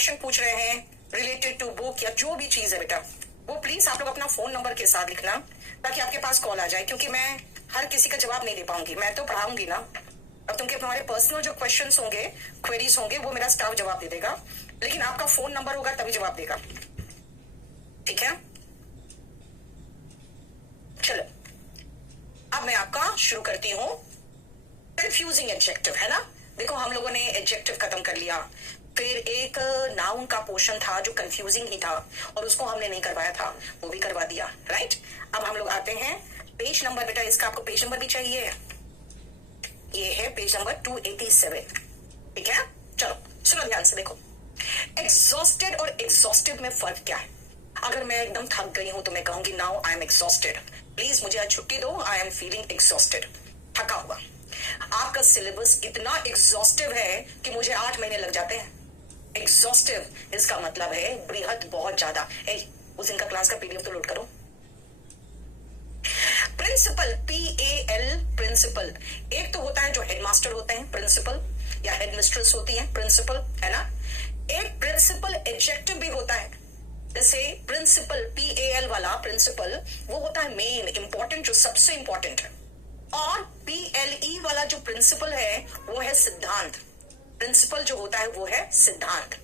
Question पूछ रहे हैं रिलेटेड टू बुक या जो भी चीज है बेटा, वो प्लीज आप लोग अपना फोन नंबर के साथ लिखना ताकि आपके पास कॉल आ जाए, क्योंकि मैं हर किसी का जवाब नहीं दे पाऊंगी। मैं तो पढ़ाऊंगी ना, अब तुमके हमारे पर्सनल जो क्वेश्चंस होंगे, क्वेरीज होंगे, वो मेरा स्टाफ जवाब दे देगा, लेकिन आपका फोन नंबर होगा तभी जवाब देगा। ठीक है, चलो अब मैं आपका शुरू करती हूँ। कंफ्यूजिंग एडजेक्टिव है ना। देखो हम लोगों ने एडजेक्टिव खत्म कर लिया, फिर एक नाउन का पोर्शन था जो कंफ्यूजिंग ही था और उसको हमने नहीं करवाया था, वो भी करवा दिया। राइट, अब हम लोग आते हैं पेज नंबर। बेटा इसका आपको पेज नंबर भी चाहिए, ये है पेज नंबर 287। ठीक है, चलो सुनो ध्यान से, देखो एग्जॉस्टेड और एग्जॉस्टिव में फर्क क्या है। अगर मैं एकदम थक गई हूं तो मैं कहूंगी now I am exhausted, please मुझे आज छुट्टी दो, आई एम फीलिंग एग्जॉस्टेड, थका हुआ। आपका सिलेबस इतना एग्जॉस्टिव है कि मुझे 8 महीने लग जाते हैं। एग्जॉस्टिव इसका मतलब है बृहद, बहुत ज्यादा। उस दिन का क्लास का पीडीएफ तो लोड करो। प्रिंसिपल, PAL प्रिंसिपल, एक तो होता है जो हेडमास्टर होते हैं प्रिंसिपल, या हेडमिस्ट्रेस होती है प्रिंसिपल, है ना। एक प्रिंसिपल एडजेक्टिव भी होता है, जैसे प्रिंसिपल PAL वाला प्रिंसिपल वो होता है मेन, इंपॉर्टेंट, जो सबसे इंपॉर्टेंट है। और PLE वाला जो प्रिंसिपल है वो है सिद्धांत। प्रिंसिपल जो होता है वो है सिद्धांत।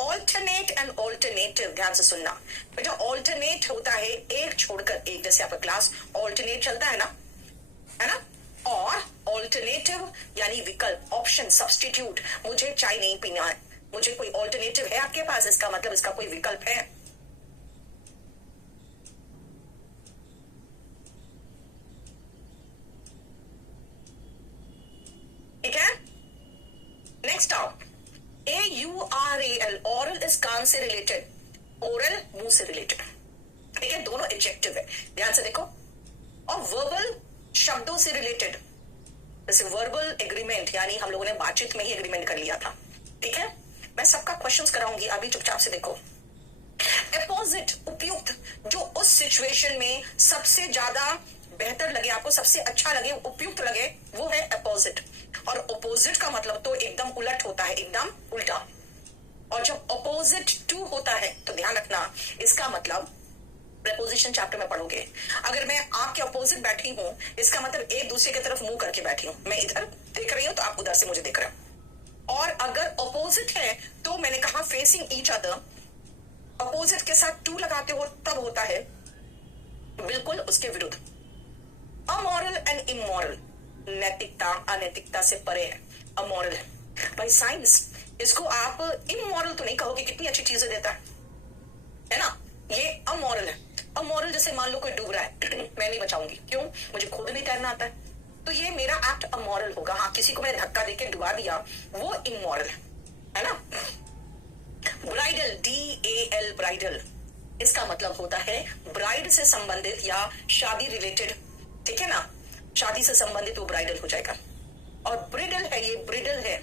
ऑल्टरनेट एंड ऑल्टरनेटिव, ध्यान से सुनना बेटा। ऑल्टरनेट होता है एक छोड़कर एक, जैसे आपका क्लास ऑल्टरनेट चलता है ना। और ऑल्टरनेटिव यानी विकल्प, ऑप्शन, सब्स्टिट्यूट। मुझे चाय नहीं पीना है, मुझे कोई ऑल्टरनेटिव है आपके पास, इसका मतलब इसका कोई विकल्प है। ठीक है, नेक्स्ट आओ। AURAL, ऑरल इज कान से रिलेटेड, ओरल मुंह से रिलेटेड। ठीक है, दोनों एडजेक्टिव है, ध्यान से देखो। और वर्बल शब्दों से रिलेटेड, जैसे वर्बल एग्रीमेंट, यानी हम लोगों ने बातचीत में ही एग्रीमेंट कर लिया था। ठीक है, मैं सबका क्वेश्चंस कराऊंगी, अभी चुपचाप से देखो। अपोजिट, उपयुक्त, जो उस सिचुएशन में सबसे ज्यादा बेहतर लगे, आपको सबसे अच्छा लगे, उपयुक्त लगे, वो है अपोजिट। और अपोजिट का मतलब तो एकदम उलट होता है, एकदम उल्टा। और जब अपोजिट टू होता है तो ध्यान रखना, इसका मतलब प्रेपोजिशन चैप्टर में पढ़ोगे। अगर मैं आपके अपोजिट बैठी हूं, इसका मतलब एक दूसरे की तरफ मुंह करके बैठी हूं, मैं इधर देख रही हूं तो आप उधर से मुझे देख रहे हो। और अगर अपोजिट है तो मैंने कहा फेसिंग ईच अदर, अपोजिट के साथ टू लगाते हो तब होता है बिल्कुल उसके विरुद्ध। अमोरल एंड इमोरल, नैतिकता अनैतिकता से परे है, अमोरल है। भाई साइंस, इसको आप इमोरल तो नहीं कहोगे, कितनी अच्छी चीजें देता है ना। ये अमोरल है। अमोरल जैसे मान लो कोई डूब रहा है, मैं नहीं बचाऊंगी, क्यों, मुझे खुद नहीं तैरना आता है, तो ये मेरा एक्ट अमोरल होगा। हाँ, किसी को मैंने धक्का देके डुबा दिया, वो इमोरल है ना। ब्राइडल, DAL ब्राइडल, इसका मतलब होता है ब्राइड से संबंधित या शादी रिलेटेड। ठीक है ना, शादी से संबंधित वो ब्राइडल हो जाएगा। और ब्रिडल है, ये ब्रिडल है।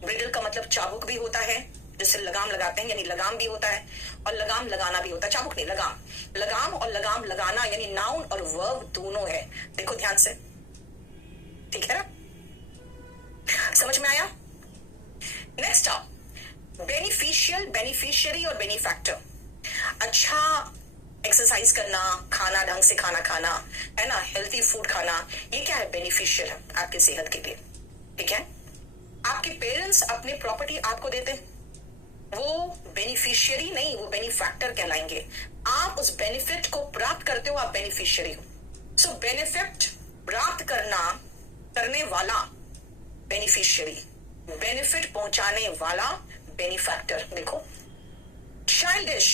ब्रिडल का मतलब चाबुक भी होता है, जिससे लगाम लगाते हैं, यानी लगाम भी होता है और लगाम लगाना भी होता है, चाबुक नहीं, लगाम। लगाम और लगाम लगाना यानी नाउन और वर्ब दोनों है। देखो ध्यान से, ठीक है ना, समझ में आया। नेक्स्ट आओ, बेनिफिशियल, बेनिफिशियरी और बेनिफैक्टर। अच्छा एक्सरसाइज करना, खाना ढंग से खाना खाना, है ना, हेल्थी फूड खाना, ये क्या है, बेनिफिशियल है आपकी सेहत के लिए। ठीक है, आपके पेरेंट्स अपने प्रॉपर्टी आपको देते, वो बेनिफिशियरी नहीं, वो बेनिफैक्टर कहलाएंगे। आप उस बेनिफिट को प्राप्त करते हो, आप बेनिफिशियरी हो। सो बेनिफिट प्राप्त करने वाला बेनिफिशियरी, बेनिफिट पहुंचाने वाला बेनिफैक्टर। देखो, चाइल्डिश,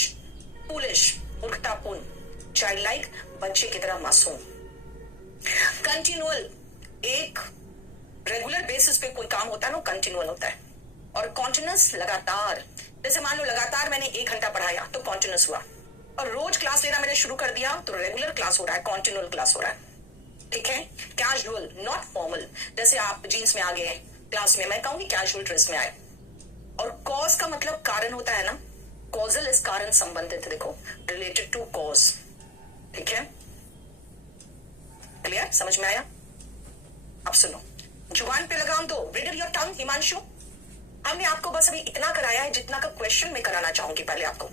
फूलिश, मूर्खतापूर्ण, चाइल्ड लाइक, बच्चे की तरह मासूम। कंटिन्यूअल, एक रेगुलर बेसिस पे कोई काम होता है ना, कंटिन्यूअल होता है। और कॉन्टिन्यूस, लगातार, जैसे मान लो लगातार मैंने 1 घंटा पढ़ाया तो कॉन्टिन्यूस हुआ, और रोज क्लास लेना मैंने शुरू कर दिया तो रेगुलर क्लास हो रहा है, कॉन्टिन्यूअल क्लास हो रहा है। ठीक है, कैजुअल, नॉट फॉर्मल, जैसे आप जीन्स में आ गए क्लास में, मैं कहूंगी कैजुअल ड्रेस में आए। और कॉज का मतलब कारण होता है ना, कॉजल इस कारण संबंधित, देखो रिलेटेड टू कॉज। ठीक है, क्लियर, समझ में आया। अब सुनो, जुबान पे लगाम दो, ब्रिडल योर टंग हिमांशु। हमने आपको बस अभी इतना कराया है जितना का क्वेश्चन में कराना चाहूंगी पहले आपको,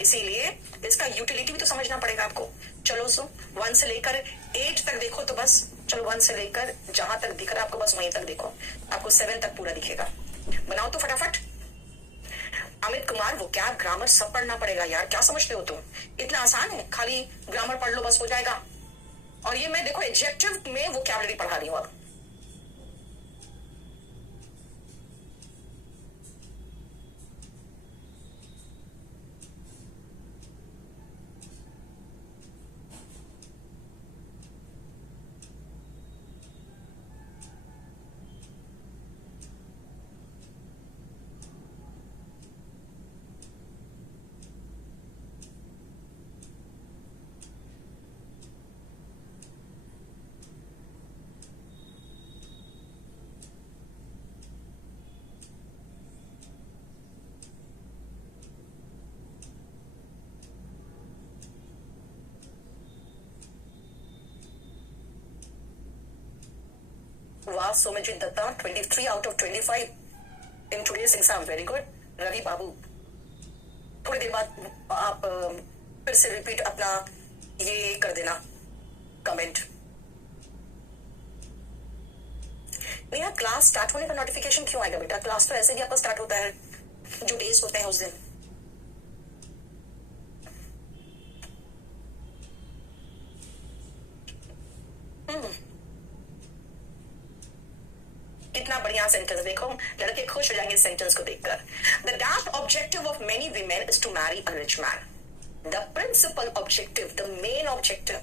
इसीलिए इसका यूटिलिटी भी तो समझना पड़ेगा आपको। चलो सो 1 से लेकर 8 तक देखो तो बस, चलो 1 से लेकर जहां तक दिख रहा है आपको बस वहीं तक देखो, आपको 7 तक पूरा दिखेगा। बनाओ तो फटाफट। अमित कुमार, वो क्या ग्रामर सब पढ़ना पड़ेगा यार, क्या समझते हो तुम? इतना आसान है, खाली ग्रामर पढ़ लो बस हो जाएगा। और ये मैं देखो एडजेक्टिव में वोकैबुलरी पढ़ा रही हूं अब। वाह Somjit Datta, 23 out of 25 in today's exam, very good. Ravi बाबू, थोड़ी देर बाद आप फिर से रिपीट अपना ये कर देना कमेंट। नेहा, क्लास स्टार्ट होने का नोटिफिकेशन क्यों आएगा बेटा? क्लास तो ऐसे भी आपका स्टार्ट होता है जो डेज होते हैं उस दिन। कितना बढ़िया सेंटेंस देखो, लड़के खुश हो जाएंगे सेंटेंस को देखकर। The dash objective of many women is to marry a rich man. The principal objective, the main objective,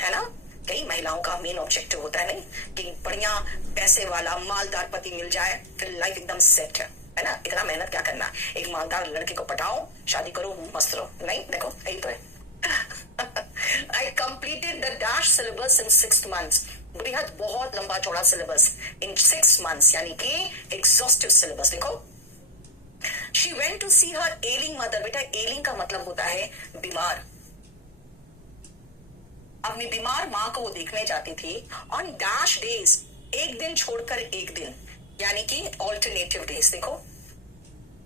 है ना? कई महिलाओं का मेन ऑब्जेक्टिव होता है नहीं कि बढ़िया पैसे वाला मालदार पति मिल जाए, फिर लाइफ एकदम सेट है ना? इतना मेहनत क्या करना, एक मालदार लड़के को पटाओ, शादी करो, मस्त रहो। नहीं, देखो यही तो है। I completed the dash syllabus in 6 months. बेहद बहुत लंबा चौड़ा सिलेबस इन 6 months, यानी कि एग्जॉस्टिव सिलेबस। देखो, she went to see her ailing mother. बेटा एलिंग का मतलब होता है बीमार। अपनी बीमार माँ को वो देखने जाती थी ऑन डैश डेज, एक दिन छोड़कर एक दिन, यानी कि ऑल्टरनेटिव डेज। देखो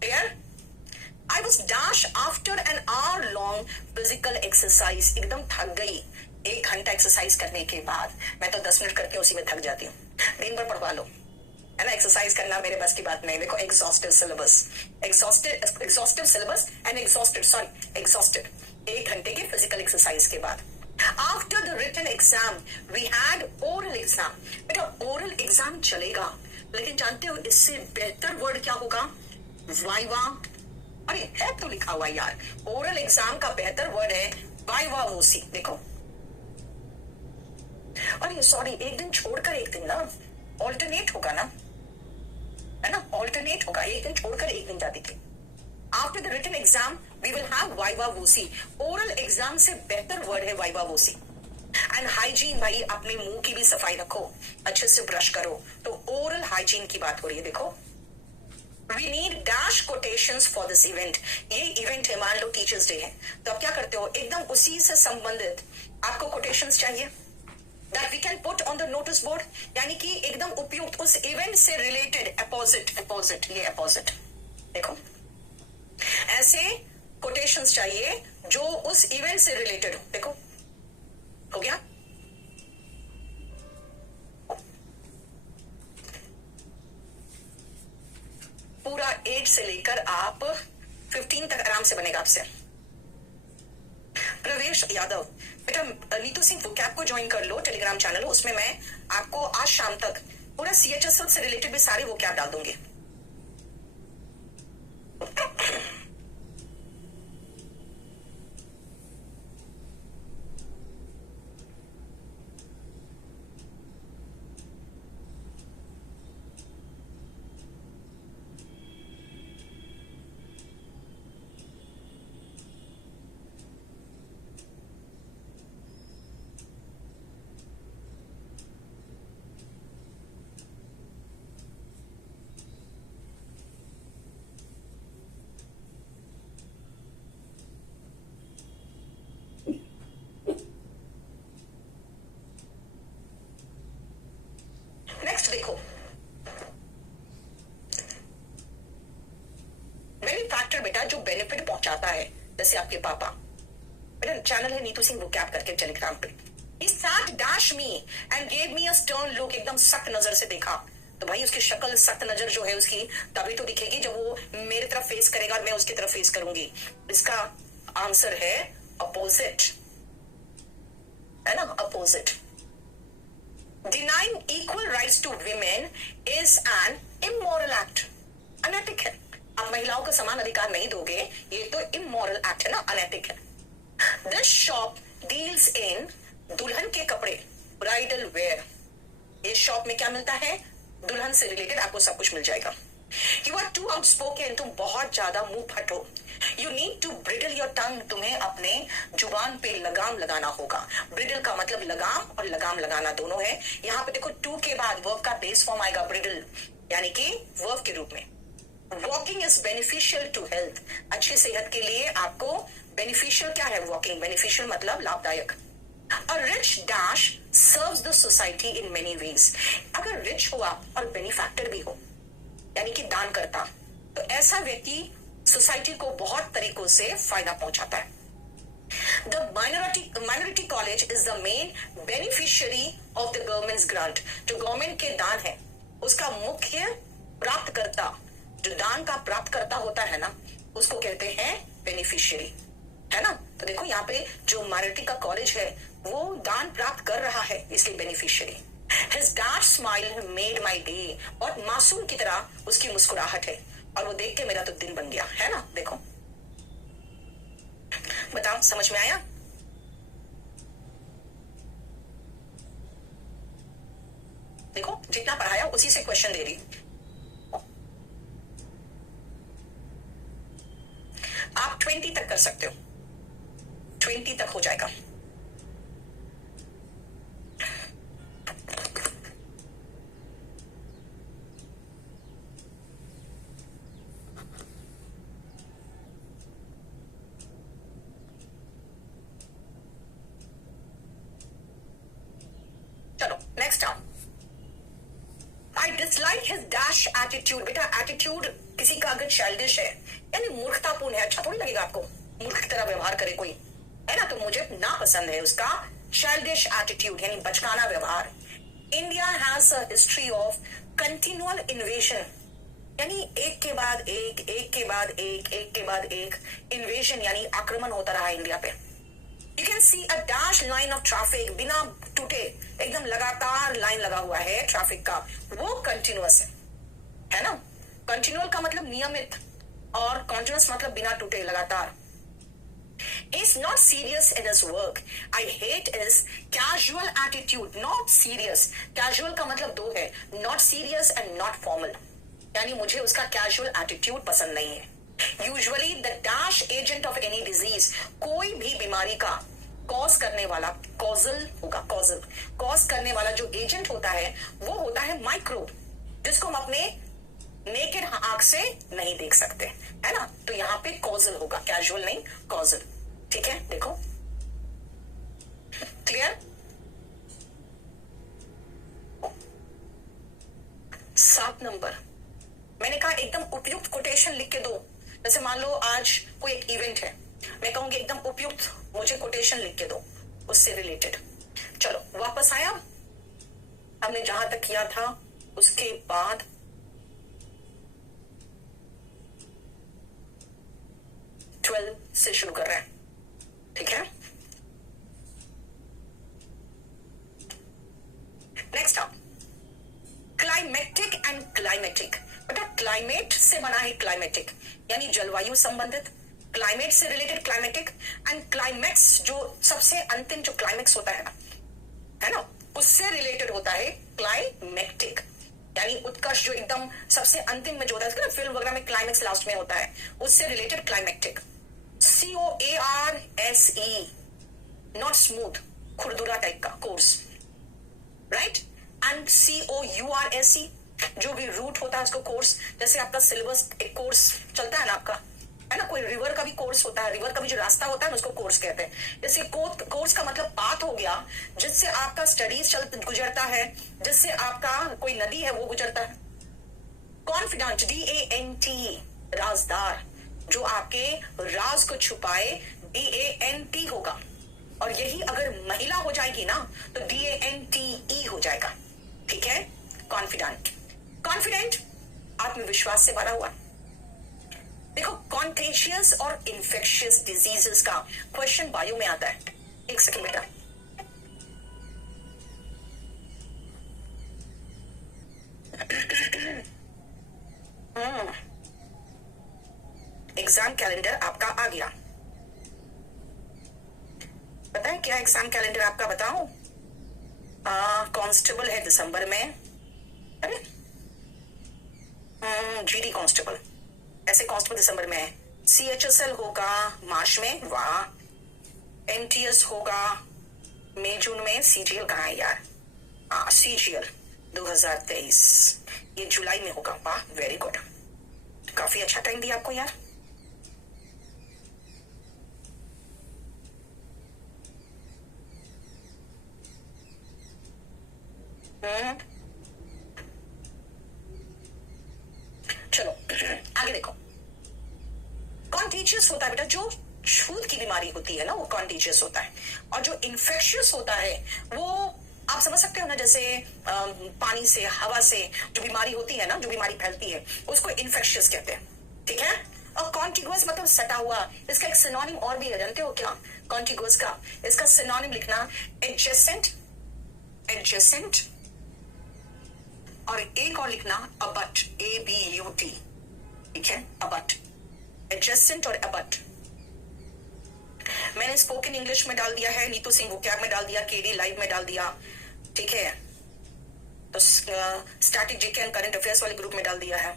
clear? I was dash after an hour long physical exercise. एकदम थक गई 1 घंटा एक्सरसाइज करने के बाद। मैं तो 10 मिनट करके उसी में थक जाती हूँ। दिन भर पढ़वा लो, है ना? एक्सरसाइज करना मेरे बस की बात नहीं। देखो exhaustive syllabus, exhaustive syllabus and exhausted 1 घंटे की फिजिकल एक्सरसाइज के बाद। After the written exam we had oral exam. बेटा ओरल एग्जाम चलेगा, लेकिन जानते हो इससे बेहतर वर्ड क्या होगा? वाइवा। अरे है तो लिखा हुआ यार, ओरल एग्जाम का बेहतर वर्ड है वाइवावोसी। देखो, अरे सॉरी, एक दिन छोड़कर एक दिन ना, ऑल्टरनेट होगा ना, है ना? ऑल्टरनेट होगा, एक दिन छोड़कर एक दिन जाती थी। After the written exam we will have viva voce. Oral exam से बेहतर वर्ड है वाइवावोसी। एंड हाइजीन, भाई अपने मुंह की भी सफाई रखो, अच्छे से ब्रश करो। तो ओरल हाइजीन की बात हो रही है। देखो, We need dash quotations for this event. ये इवेंट है, मान लो टीचर्स डे है, तो आप क्या करते हो? एकदम उसी से संबंधित आपको कोटेशंस चाहिए that we can put on the notice board, यानी कि एकदम उपयुक्त उस इवेंट से रिलेटेड। अपोजिट, ये अपोजिट। देखो ऐसे कोटेशंस चाहिए जो उस इवेंट से रिलेटेड हो। देखो हो गया? पूरा 8 से लेकर आप 15 तक आराम से बनेगा आपसे। प्रवेश यादव, बेटा नीतू सिंह वोकैब को ज्वाइन कर लो, टेलीग्राम चैनल, उसमें मैं आपको आज शाम तक पूरा CHSL से रिलेटेड भी सारे वोकैब डाल दूंगी। जैसे आपके पापा, मेरा चैनल है नीतू सिंह वोकैब करके टेलीग्राम पे, he sat dash me and gave me a stern look, एकदम सख्त नजर से देखा। तो भाई उसकी शक्ल सख्त नजर जो है उसकी तभी तो दिखेगी जब वो मेरे तरफ फेस करेगा और मैं उसकी तरफ फेस करूंगी। इसका आंसर है अपोजिट, है ना, opposite. Denying equal rights to women is an immoral act, अनैतिक है। आप महिलाओं को समान अधिकार नहीं दोगे, ये तो इमोरल एक्ट है ना, अनैतिक है। This shop deals in दुल्हन के कपड़े, ब्राइडल वेयर। ये शॉप में क्या मिलता है? दुल्हन से रिलेटेड आपको सब कुछ मिल जाएगा। यू आर टू आउटस्पोकन, तुम बहुत ज्यादा मुंह फट हो। You need to bridle your tongue, तुम्हें अपने जुबान पे लगाम लगाना होगा। ब्रिडल का मतलब लगाम और लगाम लगाना दोनों है। यहाँ पे देखो टू के बाद वर्ब का बेस फॉर्म आएगा ब्रिडल, यानी कि वर्ब के रूप में। Walking is beneficial to health, अच्छी सेहत के लिए आपको बेनिफिशियल क्या है? वॉकिंग। बेनिफिशियल मतलब लाभदायक। A rich dash serves the society in many ways. अगर रिच हुआ और बेनिफैक्टर भी हो, यानी कि दान करता, तो ऐसा व्यक्ति सोसाइटी को बहुत तरीकों से फायदा पहुंचाता है। The minority college is the main beneficiary of the government's grant. जो गवर्नमेंट के दान है उसका मुख्य प्राप्तकर्ता, जो दान का प्राप्तकर्ता होता है ना, उसको कहते हैं बेनिफिशियरी, है ना। तो देखो यहाँ पे जो माइनॉरिटी का कॉलेज है वो दान प्राप्त कर रहा है, इसलिए beneficiary. His dash smile made my day, और मासूम की तरह उसकी मुस्कुराहट है, और वो देख के मेरा तो दिन बन गया, है ना। देखो बताओ, समझ में आया? देखो जितना पढ़ाया उसी से क्वेश्चन दे रही। आप 20 तक कर सकते हो, 20 तक हो जाएगा। चलो next down. I dislike his dash attitude. बेटा एटीट्यूड किसी का अगर चाइल्डिश है यानी मूर्खतापूर्ण है, अच्छा थोड़ी लगेगा आपको मूर्ख की तरह व्यवहार करे कोई, है ना, तो मुझे ना पसंद है उसका चाइल्डिश एटीट्यूड यानी बचकाना व्यवहार। India has a history of continual invasion, यानी एक के बाद एक, एक के बाद एक, एक के बाद एक इन्वेजन यानी आक्रमण होता रहा इंडिया पे। You can see a dash line of traffic, बिना टूटे एकदम लगातार लाइन लगा हुआ है ट्रैफिक का, वो कंटिन्यूअस है ना। कंटिन्यूअल का मतलब नियमित और कॉन्टिन्यूअस मतलब बिना टूटे लगातार। He's not serious in his work. I hate his casual attitude. Not serious. Casual का मतलब दो है, not serious and not formal. यानी मुझे उसका casual attitude पसंद नहीं है। Usually the dash agent of any disease, कोई भी बीमारी का कॉज करने वाला, कॉजल होगा, कॉजल कॉज करने वाला जो एजेंट होता है वो होता है माइक्रोब, जिसको हम अपने नेकेड आंख से नहीं देख सकते, है ना। तो यहाँ पे कॉजल होगा, कैजुअल नहीं, कॉजल। ठीक है, देखो क्लियर। 7 नंबर मैंने कहा एकदम उपयुक्त कोटेशन लिख के दो। जैसे मान लो आज कोई एक इवेंट है, मैं कहूंगी एकदम उपयुक्त मुझे कोटेशन लिख के दो उससे रिलेटेड। चलो वापस आया, हमने जहां तक किया था उसके बाद से शुरू कर रहे हैं, ठीक है। नेक्स्ट आप क्लाइमेटिक एंड क्लाइमेटिक। बेटा क्लाइमेट से बना है क्लाइमेटिक यानी जलवायु संबंधित, क्लाइमेट से रिलेटेड क्लाइमेटिक, एंड क्लाइमेक्स जो सबसे अंतिम जो क्लाइमेक्स होता है ना, उससे रिलेटेड होता है क्लाइमेटिक यानी उत्कर्ष जो एकदम सबसे अंतिम में जो होता है ना, फिल्म वगैरह में क्लाइमेक्स लास्ट में होता है, उससे related climatic. COARSE, not smooth, खुरदुरा टाइप का कोर्स, राइट। एंड COURSE जो भी रूट होता है उसको कोर्स, जैसे आपका सिलेबस एक कोर्स चलता है ना आपका, है ना, कोई रिवर का भी कोर्स होता है, रिवर का भी जो रास्ता होता है उसको कोर्स कहते हैं। जैसे कोर्स का मतलब पाथ हो गया जिससे आपका स्टडीज गुजरता है, जिससे आपका कोई नदी है वो गुजरता है। कॉन्फिडेंट, DANT, राजदार, जो आपके राज को छुपाए, DANT होगा। और यही अगर महिला हो जाएगी ना तो DANTE हो जाएगा। ठीक है, कॉन्फिडेंट। कॉन्फिडेंट आत्मविश्वास से भरा हुआ। देखो, कॉन्टेजियस और इन्फेक्शियस डिजीजेस का क्वेश्चन बायो में आता है। एक सेकंड बेटा। एग्जाम कैलेंडर आपका आ गया। पता है क्या एग्जाम कैलेंडर आपका, बताऊं? कांस्टेबल है दिसंबर में। अरे GD कांस्टेबल, ऐसे कांस्टेबल दिसंबर में है। CHSL होगा मार्च में, वाह। NTS होगा मई जून में। CGL कहाँ है यार? CGL 2023 ये जुलाई में होगा, वाह, वेरी गुड। काफी अच्छा टाइम दिया आपको यार। चलो आगे देखो। कॉन्टेजियस होता है बेटा, जो छूत की बीमारी होती है ना वो कॉन्टेजियस होता है। और जो इन्फेक्शियस होता है वो आप समझ सकते हो ना, जैसे पानी से, हवा से जो बीमारी होती है ना, जो बीमारी फैलती है उसको इन्फेक्शियस कहते हैं। ठीक है। और कॉन्टिगुअस मतलब सटा हुआ। इसका एक सिनोनिम और भी है, जानते हो क्या कॉन्टिगुअस का? इसका सिनोनिम लिखना एडजेसेंट, एडजेसेंट, और एक और लिखना अबट, ABUT। ठीक है, अबट, एडजेसेंट और अबट। मैंने स्पोकन इंग्लिश में डाल दिया है, नीतू सिंह वोकैब में डाल दिया, KD लाइव में डाल दिया। ठीक है, तो static GK and current affairs वाले ग्रुप में डाल दिया है।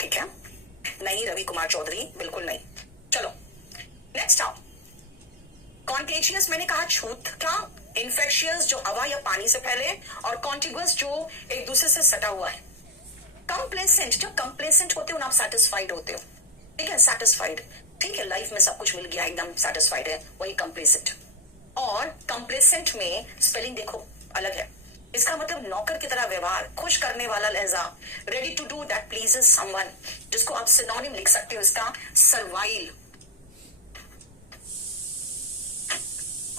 ठीक है, नहीं रवि कुमार चौधरी, बिल्कुल नहीं। चलो नेक्स्ट आओ। कॉन्टेजियस मैंने कहा छूत का, इन्फेक्शियस जो हवा या पानी से फैले, और कॉन्टिगुअस जो एक दूसरे से सटा हुआ है। कंप्लेसेंट, जो कंप्लेसेंट होते हो ना आप सेटिस्फाइड होते हो। ठीक है, सेटिस्फाइड, ठीक है, लाइफ में सब कुछ मिल गया, एकदम सेटिस्फाइड है, वही कंप्लेसेंट। और कंप्लेसेंट में स्पेलिंग देखो अलग है। इसका मतलब नौकर की तरह व्यवहार, खुश करने वाला लहजा, ready to do that pleases someone, जिसको आप सिनोनिम लिख सकते हो इसका सर्वाइल,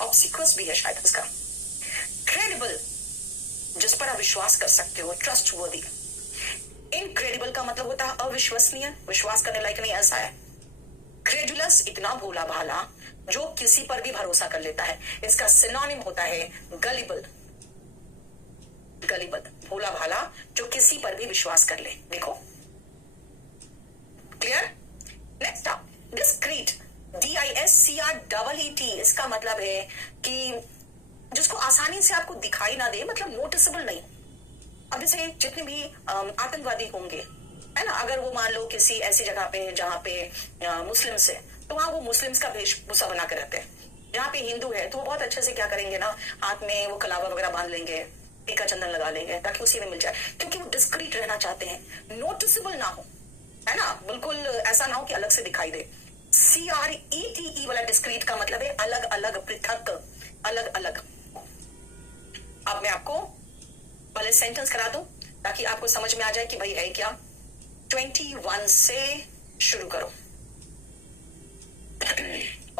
ऑब्सिक्वस भी है शायद इसका। क्रेडिबल, जिस पर आप विश्वास कर सकते हो, ट्रस्ट वर्दी। इनक्रेडिबल का मतलब होता है अविश्वसनीय, विश्वास करने लायक नहीं, ऐसा है। क्रेडुलस, इतना भोला भाला जो किसी पर भी भरोसा कर लेता है। इसका सिनोनिम होता है गलिबल, गलिबल, भोला भाला जो किसी पर भी विश्वास कर ले। देखो क्लियर। नेक्स्ट आप डिस्क्रीट, DISCREET, इसका मतलब है कि जिसको आसानी से आपको दिखाई ना दे, मतलब नोटिसेबल नहीं। अब जैसे जितने भी आतंकवादी होंगे, है ना, अगर वो मान लो किसी ऐसी जगह पे जहाँ पे मुस्लिम है, तो वहां वो मुस्लिम्स का वेशभूषा बना कर रहते हैं। जहाँ पे हिंदू है तो वो बहुत अच्छे से क्या करेंगे ना, हाथ में वो कलावा वगैरह बांध लेंगे, टीका चंदन लगा लेंगे, ताकि उसी में मिल जाए, क्योंकि वो डिस्क्रीट रहना चाहते हैं, नोटिसेबल ना हो, है ना, बिल्कुल ऐसा ना हो कि अलग से दिखाई दे। CRETE वाला डिस्क्रीट का मतलब है अलग अलग, पृथक, अलग अलग। अब मैं आपको पहले सेंटेंस करा दूं ताकि आपको समझ में आ जाए कि भाई है क्या। 21 से शुरू करो।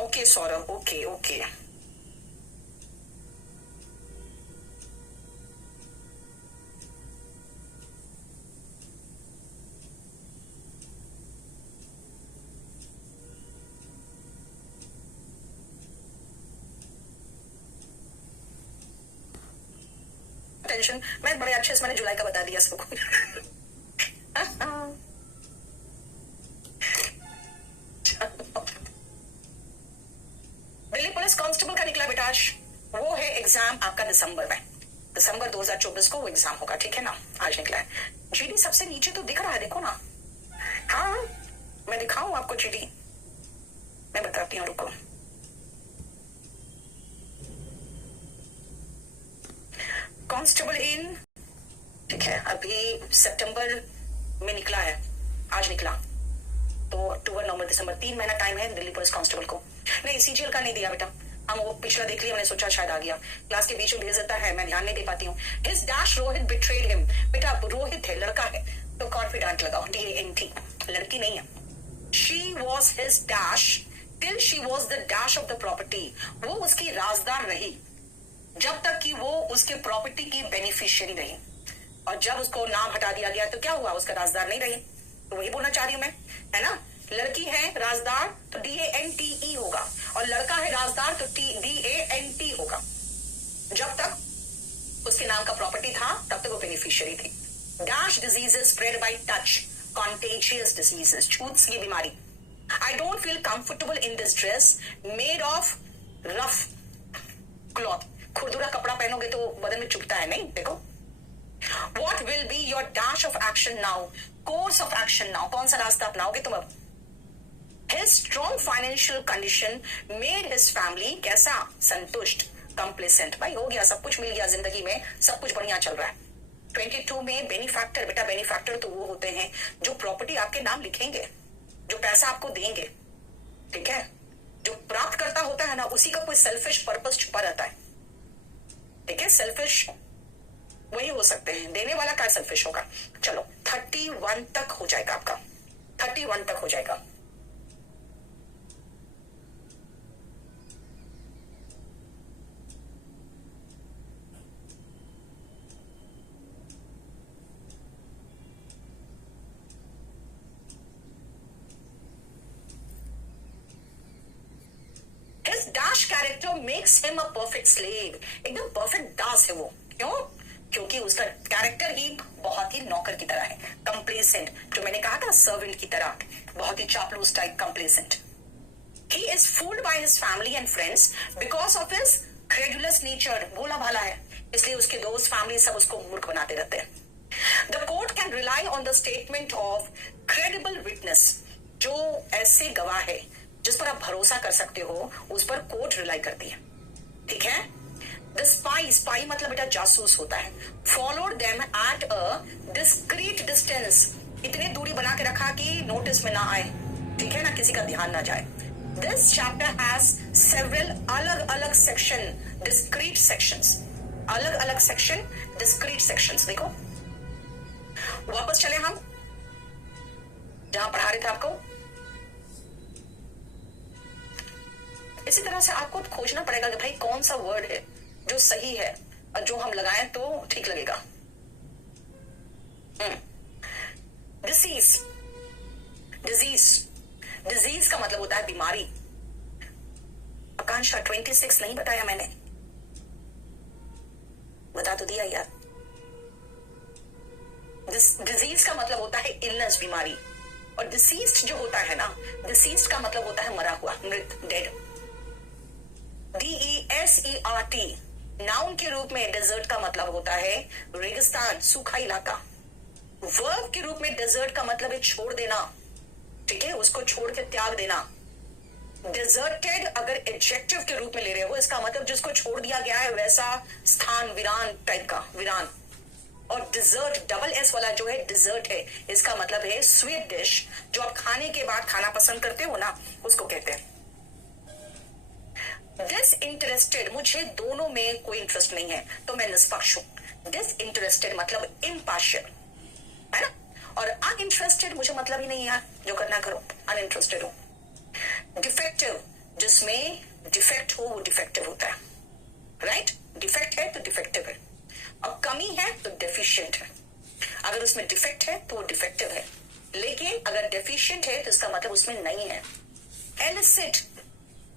Okay Saurabh, okay okay. Tension, मैं बड़े अच्छे से मैंने जुलाई का बता दिया सबको। दिल्ली पुलिस कांस्टेबल का निकला बेटा आज, वो है एग्जाम आपका दिसंबर में, दिसंबर 2024 को वो एग्जाम होगा। ठीक है ना, आज निकला है। GD सबसे नीचे तो दिख रहा है, देखो ना। हाँ मैं दिखाऊं आपको GD, मैं बताती हूँ, रुको। कांस्टेबल इन, ठीक है, अभी सितंबर में निकला है, आज निकला, तो अक्टूबर नवंबर दिसंबर 3 महीना टाइम है दिल्ली पुलिस कांस्टेबल को। नहीं CGL का नहीं दिया बेटा, हम वो पिछला देख लिया, मैंने सोचा शायद आ गया, क्लास के बीच में भेज देता है, मैं ध्यान नहीं दे पाती हूँ। His dash Rohit betrayed him, बेटा रोहित है, लड़का है, तो कॉन्फिडेंट लगाओ, DANT, लड़की नहीं है। She was his dash till she was the dash of the property, वो उसकी राजदार रही जब तक कि वो उसके प्रॉपर्टी की बेनिफिशियरी रही, और जब उसको नाम हटा दिया गया तो क्या हुआ, उसका राजदार नहीं रही। तो वही बोलना चाह रही हूं मैं, है ना। लड़की है राजदार तो DANTE होगा, और लड़का है राजदार तो DANT होगा। जब तक उसके नाम का प्रॉपर्टी था तब तक वो बेनिफिशियरी थी। Dash diseases spread by touch, contagious diseases, छूत की बीमारी। I don't feel comfortable in this dress made of rough cloth, खुरदुरा कपड़ा पहनोगे तो बदन में चुभता है, नहीं। देखो, What will be your dash of action now? Course of action now. कौन सा रास्ता अपनाओगे तुम अब? His strong financial condition made his family कैसा? संतुष्ट, complacent। भाई हो गया, सब कुछ मिल गया जिंदगी में, सब कुछ बढ़िया चल रहा है। 22 में बेनिफैक्टर, बेटा बेनिफैक्टर तो वो होते हैं जो प्रॉपर्टी आपके नाम लिखेंगे, जो पैसा आपको देंगे, ठीक है। जो प्राप्त करता होता है ना, उसी का कोई सेल्फिश पर्पस छुपा रहता है, ठीक है। सेल्फिश वही हो सकते हैं, देने वाला क्या सेल्फिश होगा। चलो 31 तक हो जाएगा आपका, 31 तक हो जाएगा। His dash character makes him a perfect slave, एकदम परफेक्ट दास है वो। क्यों? क्योंकि उसका कैरेक्टर ही बहुत ही नौकर की तरह है, कंप्लेसेंट, जो मैंने कहा था सर्वेंट की तरह, बहुत ही चापलूस type complacent. He is fooled by his family and friends because of his credulous nature, भोला भाला है, इसलिए उसके दोस्त फैमिली सब उसको मूर्ख बनाते रहते हैं। The court can rely on the statement of credible witness, जो ऐसे गवाह है जिस पर आप भरोसा कर सकते हो, उस पर कोर्ट रिलाई करती है, ठीक है। The spy मतलब बेटा जासूस होता है। Followed them at a discreet distance, इतनी दूरी बना के रखा कि नोटिस में ना आए, ठीक है ना, किसी का ध्यान ना जाए। This chapter has several अलग अलग section, discrete sections, अलग अलग section, discrete sections। देखो, वापस चले हम जहां पढ़ा रहे थे आपको। इसी तरह से आपको खोजना पड़ेगा कि भाई कौन सा वर्ड है जो सही है और जो हम लगाएं तो ठीक लगेगा। डिसीज, डिजीज, डिजीज का मतलब होता है बीमारी। आकांक्षा 26 नहीं बताया मैंने, बता तो दिया यार। डिजीज का मतलब होता है इलनेस, बीमारी, और डिसीज्ड जो होता है ना, डिसीज्ड का मतलब होता है मरा हुआ, मृत, डेड। DESERT नाउन के रूप में डेजर्ट का मतलब होता है रेगिस्तान, सूखा इलाका। वर्ब के रूप में डेजर्ट का मतलब है छोड़ देना, ठीक है, उसको छोड़ के त्याग देना। डेजर्टेड अगर एडजेक्टिव के रूप में ले रहे हो, इसका मतलब जिसको छोड़ दिया गया है वैसा स्थान, वीरान टाइप का, वीरान। और डिजर्ट, डबल एस वाला जो है डिजर्ट है, इसका मतलब है स्वीट डिश, जो आप खाने के बाद खाना पसंद करते हो ना, उसको कहते हैं। डिसइंटरेस्टेड, मुझे दोनों में कोई इंटरेस्ट नहीं है तो मैं निष्पक्ष हूं। डिसइंटरेस्टेड मतलब इम्पार्शियल, है ना। और अनइंटरेस्टेड मुझे मतलब ही नहीं यार, जो करना करो, अनइंटरेस्टेड हूं। डिफेक्टिव, जिसमें डिफेक्ट हो वो डिफेक्टिव होता है, राइट। डिफेक्ट है तो डिफेक्टिव है, और कमी है तो डेफिशिएंट है। अगर उसमें डिफेक्ट है तो वो डिफेक्टिव है, लेकिन अगर डेफिशिएंट है तो इसका मतलब उसमें नहीं है। एलिसिट,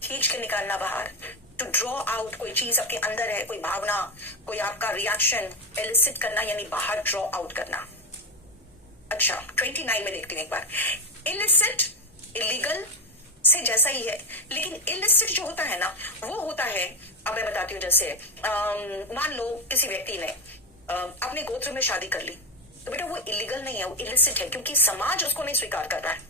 खींच के निकालना बाहर, टू ड्रॉ आउट, कोई चीज आपके अंदर है, कोई भावना, कोई आपका रिएक्शन, एलिसिट करना यानी बाहर ड्रॉ आउट करना। अच्छा 29 में देखते हैं एक बार। इलिसिट, इलीगल से जैसा ही है, लेकिन इलिसिट जो होता है ना, वो होता है, अब मैं बताती हूँ, जैसे मान लो किसी व्यक्ति ने अपने गोत्र में शादी कर ली, तो बेटा वो इलीगल नहीं है, वो इलिसिट है, क्योंकि समाज उसको नहीं स्वीकार कर रहा है।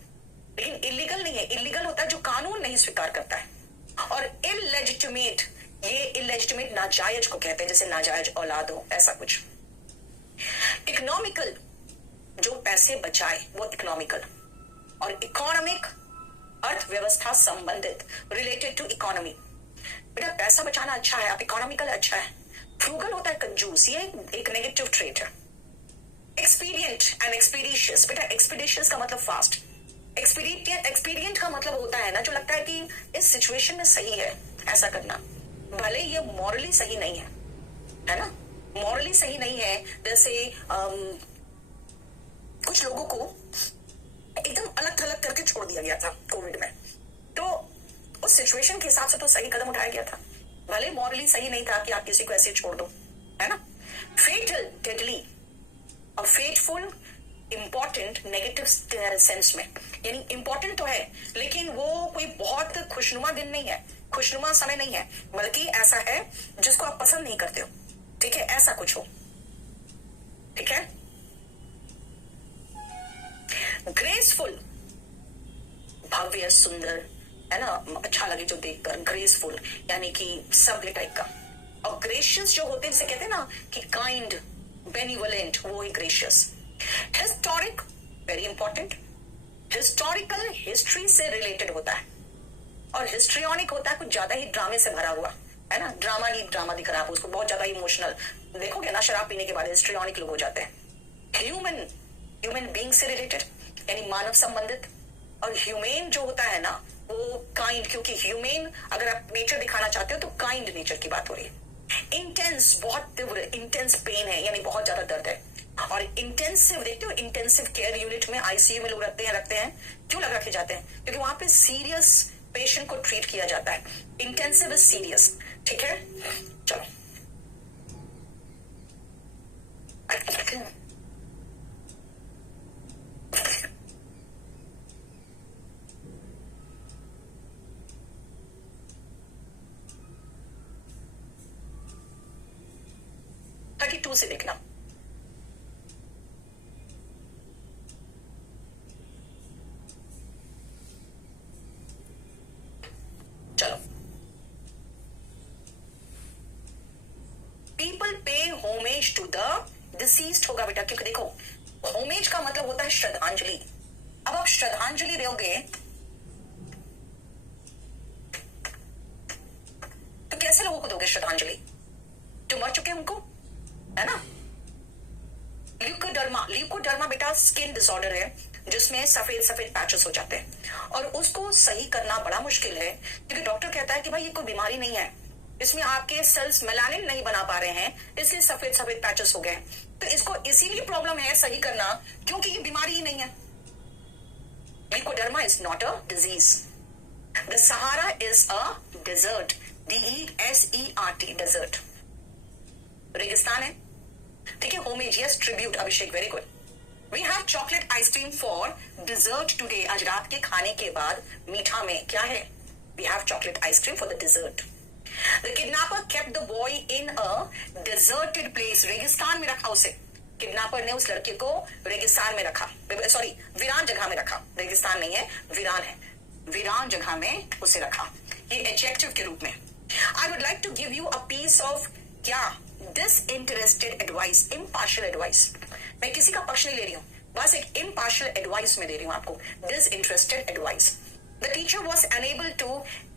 लेकिन इलीगल नहीं है, इलीगल होता है जो कानून नहीं स्वीकार करता है। और इलेजिटिमेट, ये इलेजिटिमेट नाजायज को कहते हैं, जैसे नाजायज औलाद हो, ऐसा कुछ। इकोनॉमिकल, जो पैसे बचाए वो इकोनॉमिकल। और इकोनॉमिक, अर्थव्यवस्था संबंधित, रिलेटेड टू इकोनॉमी। बेटा पैसा बचाना अच्छा है, आप इकोनॉमिकल अच्छा है। फ्रूगल होता है कंजूस, ये एक नेगेटिव ट्रेट है, एक्सपीडियंट एंड एक्सपीडिशियस। बेटा एक्सपीडिशियस का मतलब फास्ट, एक्सपीडियंट का मतलब होता है ना जो लगता है कि इस सिचुएशन में सही है ऐसा करना, भले ये मॉरली सही नहीं है ना, मॉरली सही नहीं है। जैसे कुछ लोगों को एकदम अलग थलग करके छोड़ दिया गया था कोविड में, तो उस सिचुएशन के हिसाब से तो सही कदम उठाया गया था, भले मॉरली सही नहीं था कि आप किसी को ऐसे छोड़ दो, है ना। फेटल, डेडली और फेटफुल, इंपॉर्टेंट नेगेटिव सेंस में, यानी इंपॉर्टेंट तो है लेकिन वो कोई बहुत खुशनुमा दिन नहीं है, खुशनुमा समय नहीं है, बल्कि ऐसा है जिसको आप पसंद नहीं करते हो, ठीक है, ऐसा कुछ हो, ठीक है। ग्रेसफुल, भव्य, सुंदर, है ना, अच्छा लगे जो देखकर, ग्रेसफुल यानी कि सभ्य टाइप का। और ग्रेशियस जो होते हैं इसे कहते हैं ना कि काइंड, बेनिवोलेंट, वो है gracious. Historic, very important, historical history से रिलेटेड होता है, और हिस्ट्रियोनिक होता है कुछ ज्यादा ही ड्रामे से भरा हुआ, है ना, ड्रामा ही ड्रामा दिख रहा है उसको, बहुत ज्यादा इमोशनल, देखोगे ना शराब पीने के बाद हिस्ट्रियोनिक लोग हो जाते हैं। ह्यूमन बीइंग से रिलेटेड यानी मानव संबंधित, और ह्यूमेन जो होता है ना वो काइंड, क्योंकि ह्यूमेन अगर आप नेचर दिखाना चाहते हो तो काइंड नेचर की बात हो रही है। इंटेंस, बहुत तीव्र, इंटेंस पेन है यानी बहुत ज्यादा दर्द है। और इंटेंसिव, देखते हो इंटेंसिव केयर यूनिट में आईसीयू में लोग रखते हैं, क्यों लगा के जाते हैं, क्योंकि वहां पे सीरियस पेशेंट को ट्रीट किया जाता है। इंटेंसिव इज सीरियस, ठीक है। चलो टू से देखना। चलो, पीपल पे होमेज टू द डिसीज्ड होगा बेटा, क्योंकि देखो होमेज का मतलब होता है श्रद्धांजलि। अब आप श्रद्धांजलि दोगे तो कैसे लोगों को दोगे श्रद्धांजलि, जो मर चुके हैं उनको, है ना। ल्यूकोडर्मा बेटा स्किन डिसऑर्डर है जिसमें सफेद सफेद पैचेस हो जाते हैं, और उसको सही करना बड़ा मुश्किल है, क्योंकि डॉक्टर कहता है कि भाई ये कोई बीमारी नहीं है, इसमें आपके सेल्स मेलानिन नहीं बना पा रहे हैं इसलिए सफेद सफेद पैचेस हो गए। तो इसको इसीलिए प्रॉब्लम है सही करना, क्योंकि ये बीमारी ही नहीं है। Leucoderma is not a disease. The Sahara is a desert, DESERT, desert, रेगिस्तान है, ठीक है। Homage, yes, tribute, Abhishek, very good. We have chocolate ice cream for dessert today, आज रात के खाने के बाद मीठा में क्या है, we have chocolate ice cream for the dessert. The kidnapper kept the boy in a deserted place, रेगिस्तान में रखा उसे, किडनैपर ने उस लड़के को रेगिस्तान में रखा, सॉरी वीरान जगह में रखा, रेगिस्तान नहीं है वीरान है, वीरान जगह में उसे रखा, ये एडजेक्टिव के रूप में। I would like to give you a piece of क्या, डिसइंटरेस्टेड एडवाइस, इम्पार्शियल एडवाइस। मैं किसी का पक्ष नहीं ले रही हूं, बस एक इम्पार्शियल एडवाइस में दे रही हूं आपको, disinterested advice. The teacher was unable to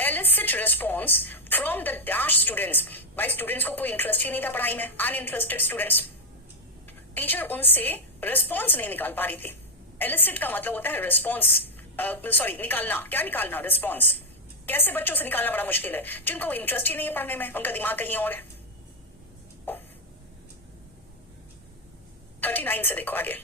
elicit response from the dash students. भाई स्टूडेंट्स को कोई इंटरेस्ट ही नहीं था पढ़ाई में, अनइंटरेस्टेड स्टूडेंट्स। टीचर उनसे रिस्पॉन्स नहीं निकाल पा रही थी। एलिसिट का मतलब होता है रिस्पॉन्स, सॉरी निकालना, क्या निकालना, रिस्पॉन्स। कैसे बच्चों से निकालना बड़ा मुश्किल है, जिनको इंटरेस्ट ही नहीं है पढ़ने में, उनका दिमाग कहीं और है। 39 से देखो आगे।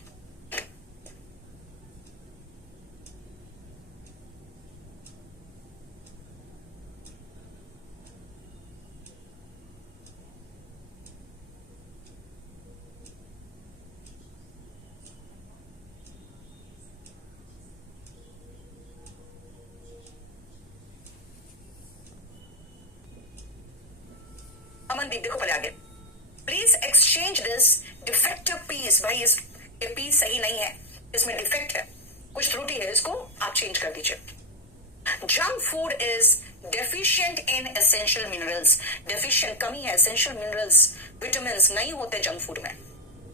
अमनदीप देखो पहले आगे। Please exchange this defective piece, भाई ये पीस सही नहीं है, इसमें डिफेक्ट है, कुछ त्रुटि है, इसको आप चेंज कर दीजिए। Junk food is deficient in essential minerals, deficient कमी है, एसेंशियल मिनरल्स विटामिन नहीं होते जंक फूड में।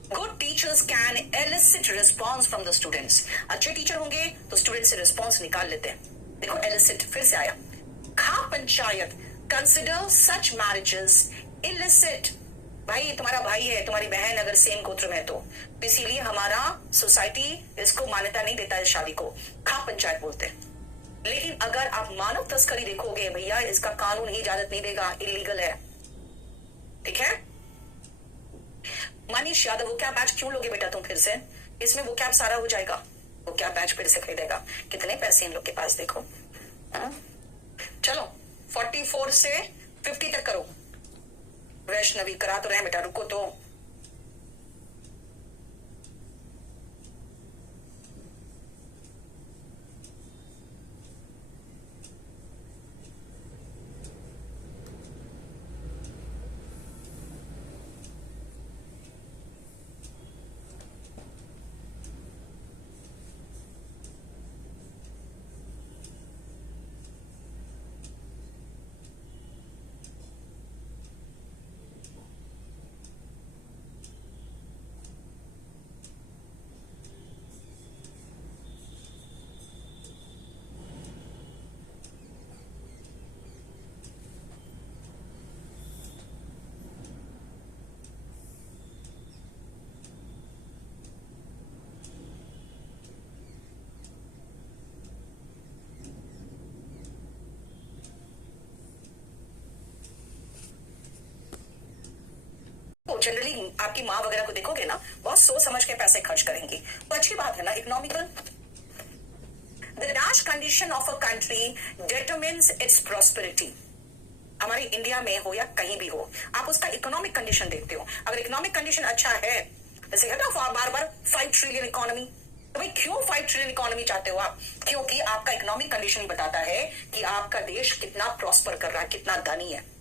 Good teachers can elicit response from the students, अच्छे टीचर होंगे तो स्टूडेंट से रिस्पॉन्स निकाल लेते हैं। देखो एलिसिट फिर से आया। खा पंचायत कंसिडर सच मैरिजेस illicit, भाई तुम्हारा भाई है, तुम्हारी बहन अगर सेम गोत्र में है तो इसीलिए हमारा सोसाइटी इसको मान्यता नहीं देता है शादी को, खाप पंचायत बोलते हैं। लेकिन अगर आप मानव तस्करी देखोगे भैया, इसका कानून ही इजाजत नहीं देगा, इलीगल है। ठीक है। मनीष यादव, वो क्या बैच क्यों लोगे बेटा तुम फिर से? इसमें वो क्या सारा हो जाएगा, वो क्या बैच फिर से खरीदेगा? कितने पैसे इन लोग के पास देखो। हा? चलो 44 से 50 तक करो। वैष्णवी करा तो रहे बेटा, रुको तो। जनरली आपकी माँ वगैरह को देखोगे ना, बहुत सोच समझ के पैसे खर्च करेंगी, तो अच्छी बात है ना, economical. The dash condition of a country determines it's prosperity. हमारे इंडिया में हो या कहीं भी हो, आप उसका इकोनॉमिक कंडीशन देखते हो। अगर इकोनॉमिक कंडीशन अच्छा है, जैसे कहते हो बार बार 5 ट्रिलियन इकोनॉमी, तो भाई क्यों 5 ट्रिलियन इकोनॉमी चाहते हो आप? क्योंकि आपका इकोनॉमिक कंडीशन ही बताता है कि आपका देश कितना प्रॉस्पर कर रहा है, कितना धनी है।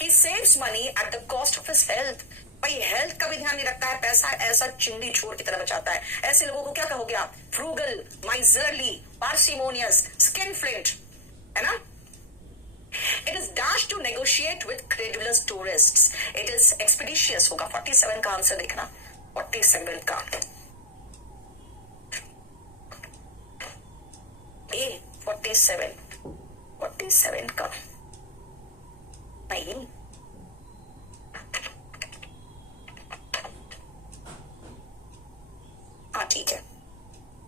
He saves money at the cost of his health। भाई हेल्थ का भी ध्यान नहीं रखता है, पैसा ऐसा चिंदी छोड़ की तरह बचाता है। ऐसे लोगों को क्या कहोगे आप? Frugal, miserly, parsimonious, skin flint, है ना? It is dash to negotiate with credulous tourists। It is expeditious होगा। 47 का आंसर देखना, 47 का ए, 47 का नहीं, हाँ ठीक है,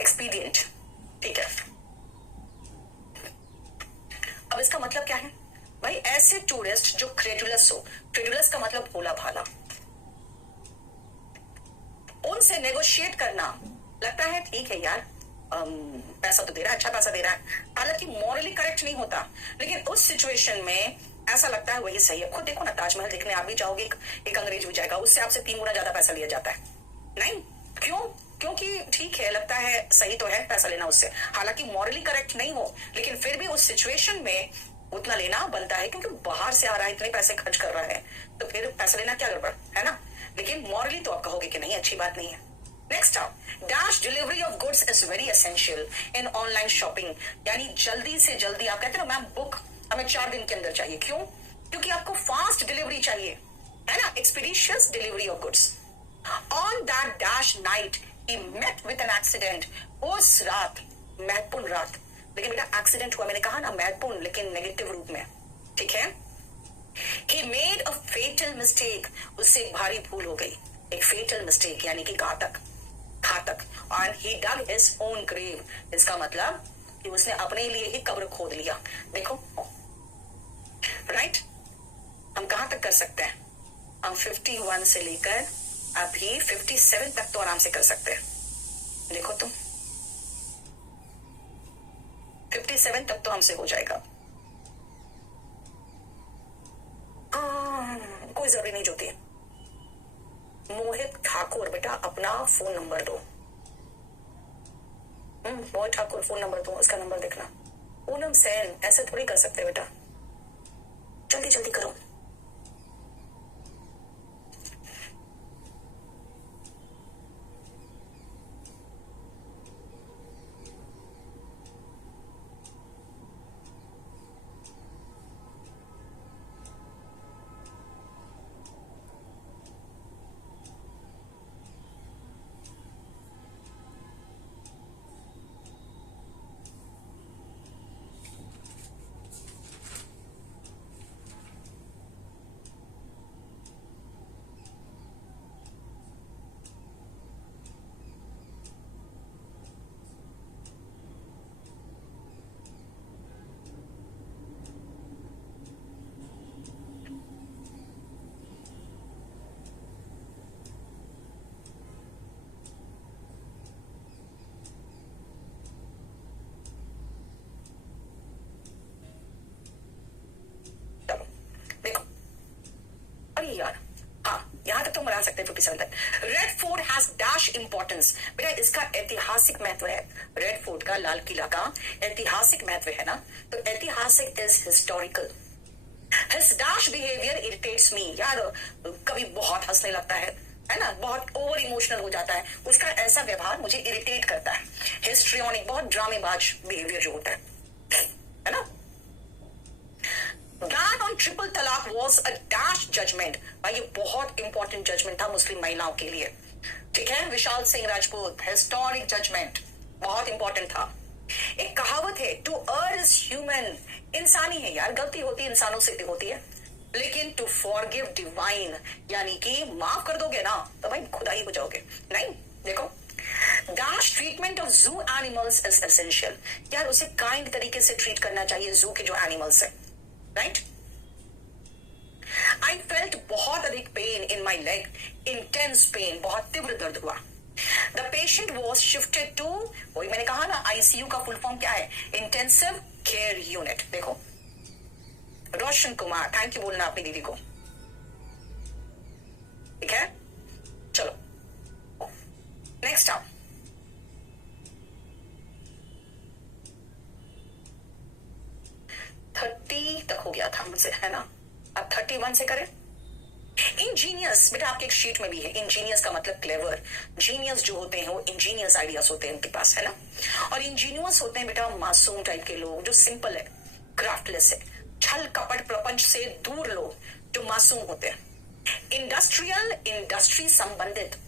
एक्सपीडियंट, ठीक है। अब इसका मतलब क्या है भाई? ऐसे टूरिस्ट जो क्रेडुलस हो, क्रेडुलस का मतलब भोला भाला, उनसे नेगोशिएट करना लगता है ठीक है यार, पैसा तो दे रहा है, अच्छा पैसा दे रहा है, हालांकि मॉरली करेक्ट नहीं होता, लेकिन उस सिचुएशन में ऐसा लगता है वही सही है। खुद देखो ना, ताजमहल देखने आप भी जाओगे, एक अंग्रेज भी जाएगा, उससे आपसे 3 गुना ज्यादा पैसा लिया जाता है। नहीं, क्यों? क्योंकि ठीक है, लगता है सही तो है पैसा लेना उससे, हालांकि मॉरली करेक्ट नहीं हो, लेकिन फिर भी उस सिचुएशन में उतना लेना बनता है, क्योंकि बाहर से आ रहा है, इतने पैसे खर्च कर रहा है, तो फिर पैसा लेना क्या गड़बड़ है ना? लेकिन मॉरली तो आप कहोगे कि नहीं, अच्छी बात नहीं है। नेक्स्ट आप, dash delivery of goods is very essential in online shopping. यानी जल्दी से जल्दी, आप कहते हो मैम बुक हमें 4 दिन के अंदर चाहिए, क्यों? क्योंकि आपको फास्ट डिलीवरी चाहिए, है ना? Expeditious delivery of goods. On that dash night he met with an accident. उस रात, महत्वपूर्ण रात, लेकिन बेटा एक्सीडेंट हुआ, मैंने कहा ना महत्वपूर्ण, लेकिन नेगेटिव रूप में, ठीक है? He made a fatal mistake। उससे एक भारी भूल हो गई, एक फेटल मिस्टेक यानी कि घातक, और he dug his own grave। इसका मतलब कि उसने अपने लिए ही कब्र खोद लिया। देखो राइट, हम कहां तक कर सकते हैं? हम 51 से लेकर अभी 57 तक तो आराम से कर सकते हैं। देखो तुम 57 तक तो हमसे हो जाएगा। कोई जरूरी नहीं ज्योति। मोहित ठाकुर, बेटा अपना फोन नंबर दो। मोहित ठाकुर फोन नंबर दो, उसका नंबर देखना। पूनम सेन, ऐसे थोड़ी कर सकते बेटा, जल्दी जल्दी करो। तुम बना सकते हैं 57 तक। Red fort has dash importance, बेटा इसका ऐतिहासिक महत्व है। रेड फोर्ट का, लाल किला का ऐतिहासिक महत्व है ना, तो ऐतिहासिक is historical. His dash behaviour irritates me, यार कभी बहुत हंसने लगता है ना, बहुत ओवर इमोशनल हो जाता है, उसका ऐसा व्यवहार मुझे इरिटेट करता है। हिस्ट्रियोनिक, बहुत ड्रामेबाज बिहेवियर जो होता है ना। बैन ऑन ट्रिपल तलाक वॉज अ डैश जजमेंट, भाई ये बहुत इंपॉर्टेंट जजमेंट था मुस्लिम महिलाओं के लिए, ठीक है। विशाल सिंह राजपूत, हिस्टोरिक जजमेंट, बहुत इंपॉर्टेंट था। एक कहावत है, टू अर्र इज ह्यूमन, इंसानी है यार, गलती होती है, इंसानों से भी होती है, लेकिन टू फॉरगिव डिवाइन, यानी कि माफ कर दोगे ना तो भाई खुदा ही हो जाओगे। नहीं, देखो डैश ट्रीटमेंट ऑफ जू एनिमल्स इज एसेंशियल, यार उसे काइंड तरीके से ट्रीट करना चाहिए जू के जो एनिमल्स है, राइट। आई फेल्ट बहुत अधिक pain in my leg, intense pain, बहुत तीव्र दर्द हुआ। The patient was shifted to, वही मैंने कहा ना आईसीयू का फुल फॉर्म क्या है, इंटेंसिव केयर यूनिट। देखो रोशन कुमार, थैंक यू बोलना अपनी दीदी को, ठीक है। चलो नेक्स्ट आओ। तक हो गया था मुझसे, है ना, अब 31 से करें। इंजीनियस, बेटा आपके एक शीट में भी है, इंजीनियस का मतलब क्लेवर। जीनियस जो होते हैं वो इंजीनियस आइडियाज होते हैं उनके पास, है ना। और इंजीनियस होते हैं बेटा मासूम टाइप के लोग, जो सिंपल है, क्राफ्टलेस है, छल कपट प्रपंच से दूर लोग जो मासूम होते हैं। इंडस्ट्रियल, इंडस्ट्री संबंधित,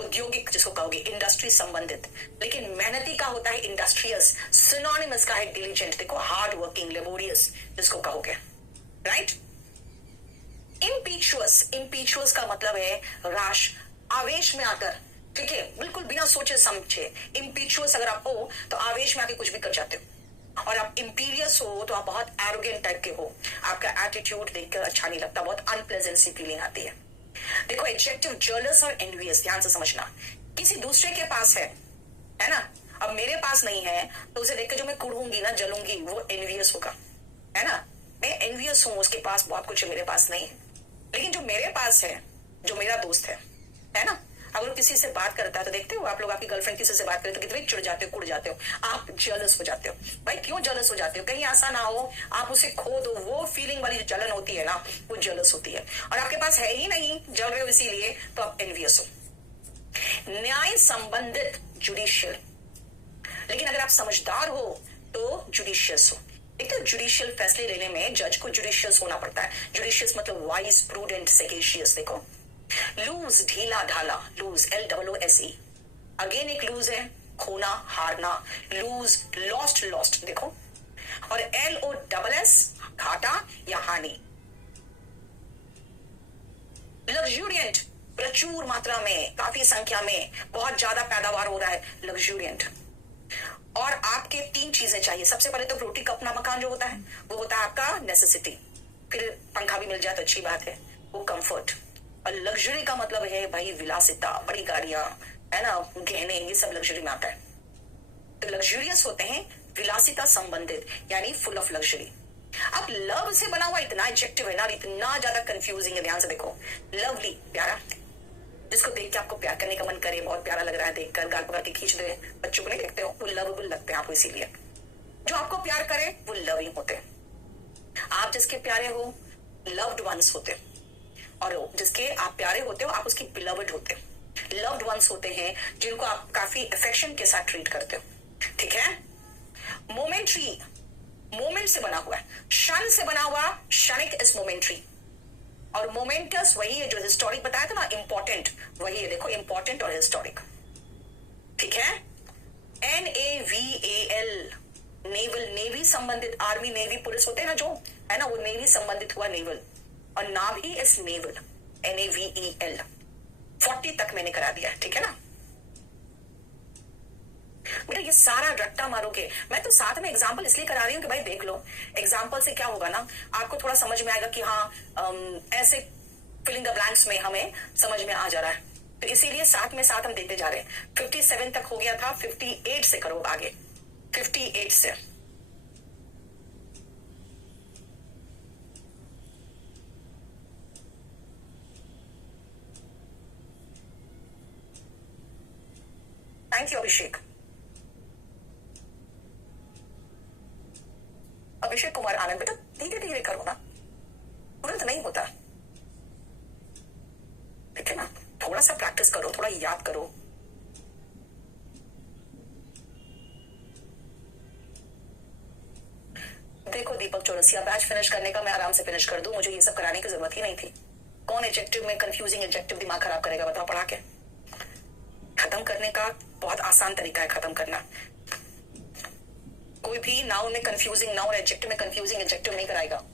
औद्योगिक जिसको कहोगे, इंडस्ट्री संबंधित, लेकिन मेहनती का होता है इंडस्ट्रियस, सिनोनिमस का है डिलीजेंट, देखो हार्ड वर्किंग, लेबोरियस जिसको कहोगे, राइट। इम्पीचुअस, इम्पीचुअस का मतलब है राश, आवेश में आकर, ठीक है, बिल्कुल बिना सोचे समझे। इम्पीचुअस अगर आप हो तो आवेश में आके कुछ भी कर जाते हो, और आप इंपीरियस हो तो आप बहुत एरोगेंट टाइप के हो, आपका एटीट्यूड देखकर अच्छा नहीं लगता, बहुत अनप्लेजेंट सी फीलिंग आती है। देखो एडजेक्टिव जेलस और एनवियस, ध्यान से समझना, किसी दूसरे के पास है ना, अब मेरे पास नहीं है तो उसे देखकर जो मैं कुड़ूंगी ना, जलूंगी, वो एनवियस होगा, है ना। मैं एनवियस हूं, उसके पास बहुत कुछ है, मेरे पास नहीं है। लेकिन जो मेरे पास है, जो मेरा दोस्त है ना, अगर वो किसी से बात करता है तो देखते हो आप लोग, आपकी गर्लफ्रेंड किसी से बात करे तो कितने चिढ़ जाते हो, कुड़ जाते हो, आप जेलस हो जाते हो। भाई क्यों जेलस हो जाते हो, कहीं ऐसा ना हो आप उसे खो दो, वो फीलिंग वाली जो जलन होती है ना, वो जेलस होती है, और आपके पास है ही नहीं, जल रहे हो इसीलिए, तो आप एनवियस हो। न्याय संबंधित, जुडिशियल, लेकिन अगर आप समझदार हो तो जुडिशियस हो। एक तो जुडिशियल फैसले लेने में जज को जुडिशियस होना पड़ता है, जुडिशियस मतलब वाइज, प्रूडेंट, सेगेशियस। देखो लूज, ढीला ढाला, लूज, LOOSE, अगेन एक लूज है, खोना, हारना, लूज, लॉस्ट, लॉस्ट, देखो, और LOSS, घाटा या हानि। लग्जूरियंट, प्रचुर मात्रा में, काफी संख्या में, बहुत ज्यादा पैदावार हो रहा है, लग्जूरियंट। और आपके 3 चीजें चाहिए, सबसे पहले तो रोटी कपड़ा मकान जो होता है वो होता है आपका नेसेसिटी, फिर पंखा भी मिल जाए तो अच्छी बात है, वो कंफर्ट। और लग्जरी का मतलब है भाई विलासिता, बड़ी गाड़ियां, है ना, गहने, ये सब लग्जरी में आता है। तो लग्जूरियस होते हैं विलासिता संबंधित, यानी फुल ऑफ लग्जरी। अब लव से बना हुआ इतना एडजेक्टिव है ना, इतना ज्यादा कंफ्यूजिंग है, ध्यान से देखो। लवली, प्यारा, जिसको देख के आपको प्यार करने का मन करे, बहुत प्यारा लग रहा है देखकर, गाल पकड़ के खींच दे, बच्चों को नहीं देखते हो, वो लवेबल लगते हैं आपको, इसीलिए जो आपको प्यार करे वो लविंग होते हैं। आप जिसके प्यारे हो लव्ड वंस होते, और जिसके आप प्यारे होते हो आप उसकी बिलवड होते। लव्ड वंस होते हैं जिनको आप काफी अफेक्शन के साथ ट्रीट करते हो, ठीक है। मोमेंट्री, मोमेंट से बना हुआ है, क्षण से बना हुआ, क्षणिक इज मोमेंट्री, और मोमेंटस वही है जो हिस्टोरिक बताया था ना, इंपॉर्टेंट वही है, देखो इंपॉर्टेंट और हिस्टोरिक, ठीक है। NAVAL, नेवल, नेवी संबंधित, आर्मी, नेवी, पुलिस होते हैं ना जो, है ना, वो नेवी संबंधित हुआ नेवल, और नाभी इज नेवल, NAVEL। 40 तक मैंने करा दिया, ठीक है ना। बेटा ये सारा रट्टा मारोगे, मैं तो साथ में एग्जाम्पल इसलिए करा रही हूँ कि भाई देख लो, एग्जाम्पल से क्या होगा ना, आपको थोड़ा समझ में आएगा कि हाँ ऐसे फिलिंग द ब्लैंक्स में हमें समझ में आ जा रहा है, तो इसीलिए साथ में साथ हम देते जा रहे हैं। 57 तक हो गया था, 58 से करो आगे, 58 से। थैंक यू अभिषेक। अभिषेक कुमार आनंद, बेटा धीरे धीरे करो ना, तुरंत नहीं होता, ठीक है ना, थोड़ा सा प्रैक्टिस करो, थोड़ा याद करो। देखो दीपक चौरसिया, बैच फिनिश करने का मैं आराम से फिनिश कर दूं, मुझे ये सब कराने की जरूरत ही नहीं थी। कौन एडजेक्टिव में कंफ्यूजिंग एडजेक्टिव दिमाग खराब करेगा, बताओ पढ़ा के। खत्म करने का बहुत आसान तरीका है खत्म करना। कोई भी नाउन में कंफ्यूजिंग नाउन एडजेक्टिव में कंफ्यूजिंग एडजेक्टिव नहीं कराएगा।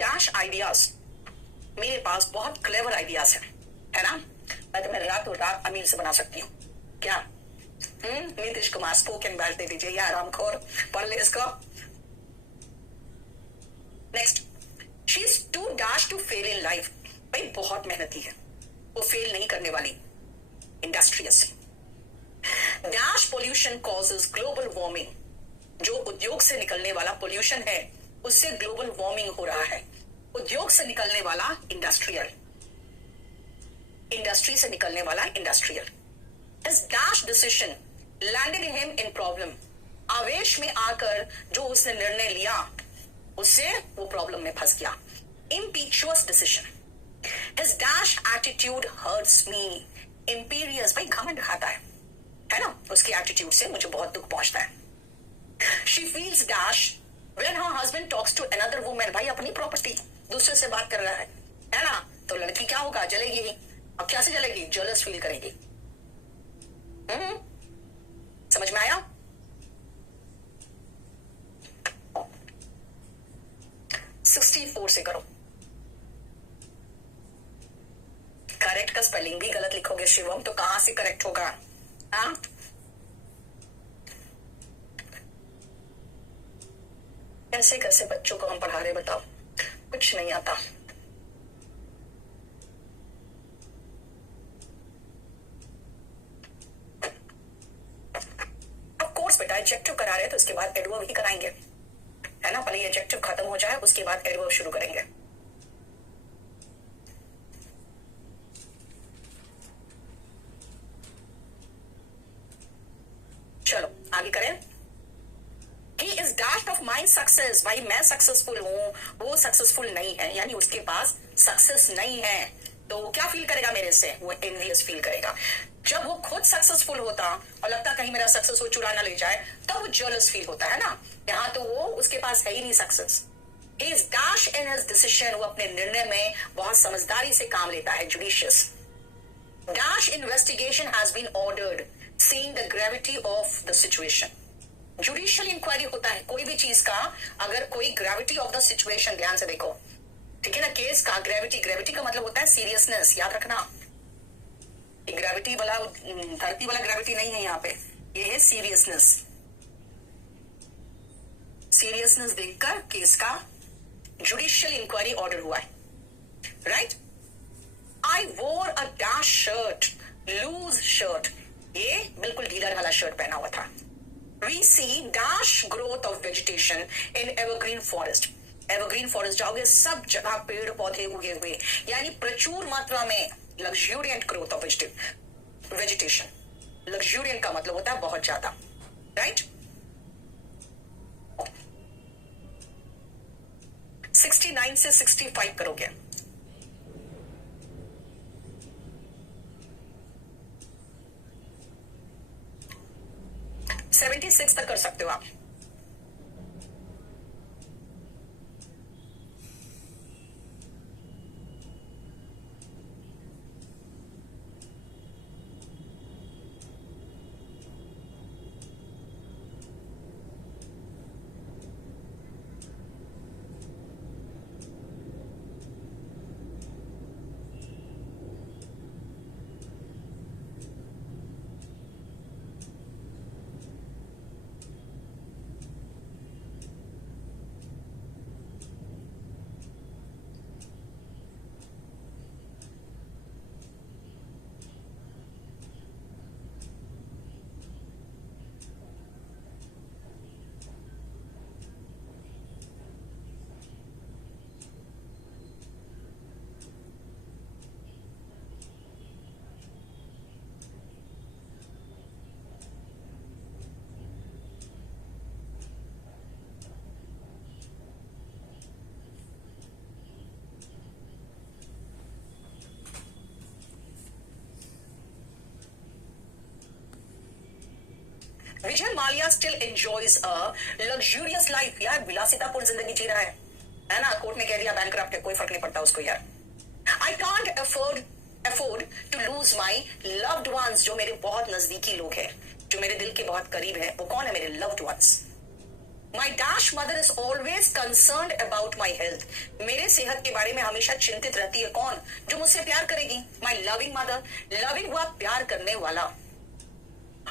डैश आइडियाज, मेरे पास बहुत क्लेवर आइडियाज है ना। मैं रातों रात अमीर से बना सकती हूँ क्या। नीतीश कुमार स्पोकन बैच दे दीजिए या आरामखोर, पढ़ ले इसको। Next, she is to dash to fail in life. भाई बहुत मेहनती है, वो फेल नहीं करने वाली। Industrious. Dash pollution causes global warming. जो उद्योग से निकलने वाला पोल्यूशन है उससे ग्लोबल वार्मिंग हो रहा है। उद्योग से निकलने वाला इंडस्ट्रियल, इंडस्ट्री से निकलने वाला industrial. His dash decision landed him in problem. आवेश में आकर जो उसने निर्णय लिया उससे वो प्रॉब्लम में फंस गया। Impetuous decision. His dash attitude hurts me. Imperious, भाई घमंड खाता है ना, उसके एटीट्यूड से मुझे बहुत दुख पहुंचता है। She feels dash when her husband talks to another woman. भाई अपनी प्रॉपर्टी दूसरे से बात कर रहा है ना, तो लड़की क्या होगा, जलेगी ही। अब कैसे जलेगी, जेलस फील करेगी। समझ में आया। oh. 64 से करो। करेक्ट का स्पेलिंग भी गलत लिखोगे शिवम, तो कहां से करेक्ट होगा। हाँ, कैसे कैसे बच्चों को हम पढ़ा रहे बताओ, कुछ नहीं आता। अब कोर्स बेटा एडजेक्टिव करा रहे हैं तो उसके बाद एडवर्ब ही कराएंगे, है ना। पहले एडजेक्टिव खत्म हो जाए उसके बाद एडवर्ब शुरू करेंगे। चलो आगे करें। He is dashed of my success. भाई मैं सक्सेसफुल हूं, वो सक्सेसफुल नहीं है, यानी उसके पास सक्सेस नहीं है, तो वो क्या फील करेगा मेरे से, वो एनवियस फील करेगा। जब वो खुद सक्सेसफुल होता और लगता कहीं मेरा सक्सेस वो चुरा ना ले जाए, तब वो जेलस फील होता है ना। यहाँ तो वो उसके पास है ही नहीं success. He is dash in his decision. वो अपने निर्णय में बहुत समझदारी से काम लेता है, judicious. Dash investigation has been ordered, seeing the gravity of the situation. Judicial inquiry होता है कोई भी चीज का, अगर कोई ग्रेविटी ऑफ द सिचुएशन, ध्यान से देखो, ठीक है ना, केस का ग्रेविटी, ग्रेविटी का मतलब होता है सीरियसनेस, याद रखना। ग्रेविटी वाला धरती वाला ग्रेविटी नहीं है यहाँ पे, ये है सीरियसनेस। सीरियसनेस देखकर केस का जुडिशियल इंक्वायरी ऑर्डर हुआ है, right. I wore a dash shirt, loose shirt, ये बिल्कुल ढीला ढाला शर्ट पहना हुआ था। We see dash growth of vegetation in evergreen forest. Evergreen forest जाओगे, सब जगह पेड़ पौधे उगे हुए, यानी प्रचुर मात्रा में लग्जूरियंट ग्रोथ ऑफ वेजिटेशन। लग्जूरियंट का मतलब होता है बहुत ज्यादा, राइट। 69 से 65 करोगे। सेवेंटी सिक्स तक कर सकते हो आप। Vijay Mallya still enjoys a luxurious life. यार विलासितापूर्ण जिंदगी जी रहा है ना। कोर्ट ने कह दिया बैंकक्रप्ट है, कोई फर्क नहीं पड़ता उसको यार। I can't afford to lose my loved ones. जो मेरे बहुत नजदीकी लोग हैं, जो मेरे दिल के बहुत करीब है, वो कौन है? मेरे loved ones. My dash mother is always concerned about my health. मेरे सेहत के बारे में हमेशा चिंतित रहती है। कौन? जो मुझसे प्यार करेगी। My loving mother. लविंग हुआ प्यार करने वाला।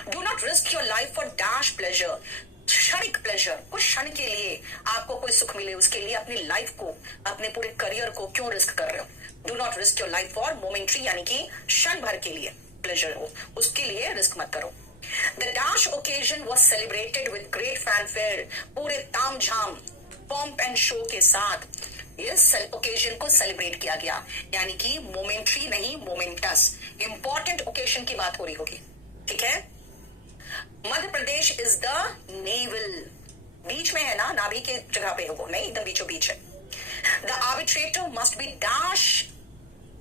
Do not risk your life for dash pleasure. क्षणिक प्लेजर, कुछ क्षण के लिए आपको कोई सुख मिले, उसके लिए अपनी लाइफ को, अपने पूरे करियर को क्यों रिस्क कर रहे हो? Do not risk your life for momentary, यानी कि क्षण भर के लिए प्लेजर हो, उसके लिए रिस्क मत करो। The dash occasion was celebrated with great fanfare. पूरे ताम झाम, पॉम्प एंड शो के साथ इस ओकेजन को सेलिब्रेट किया गया, यानी कि मोमेंट्री नहीं, मोमेंटस, इंपॉर्टेंट ओकेजन की बात हो रही होगी। ठीक है। Madhya Pradesh is the naval. बीच में है ना, नाभि के जगह पे है वो, नहीं एकदम बीचों बीच है। The arbitrator must be dash,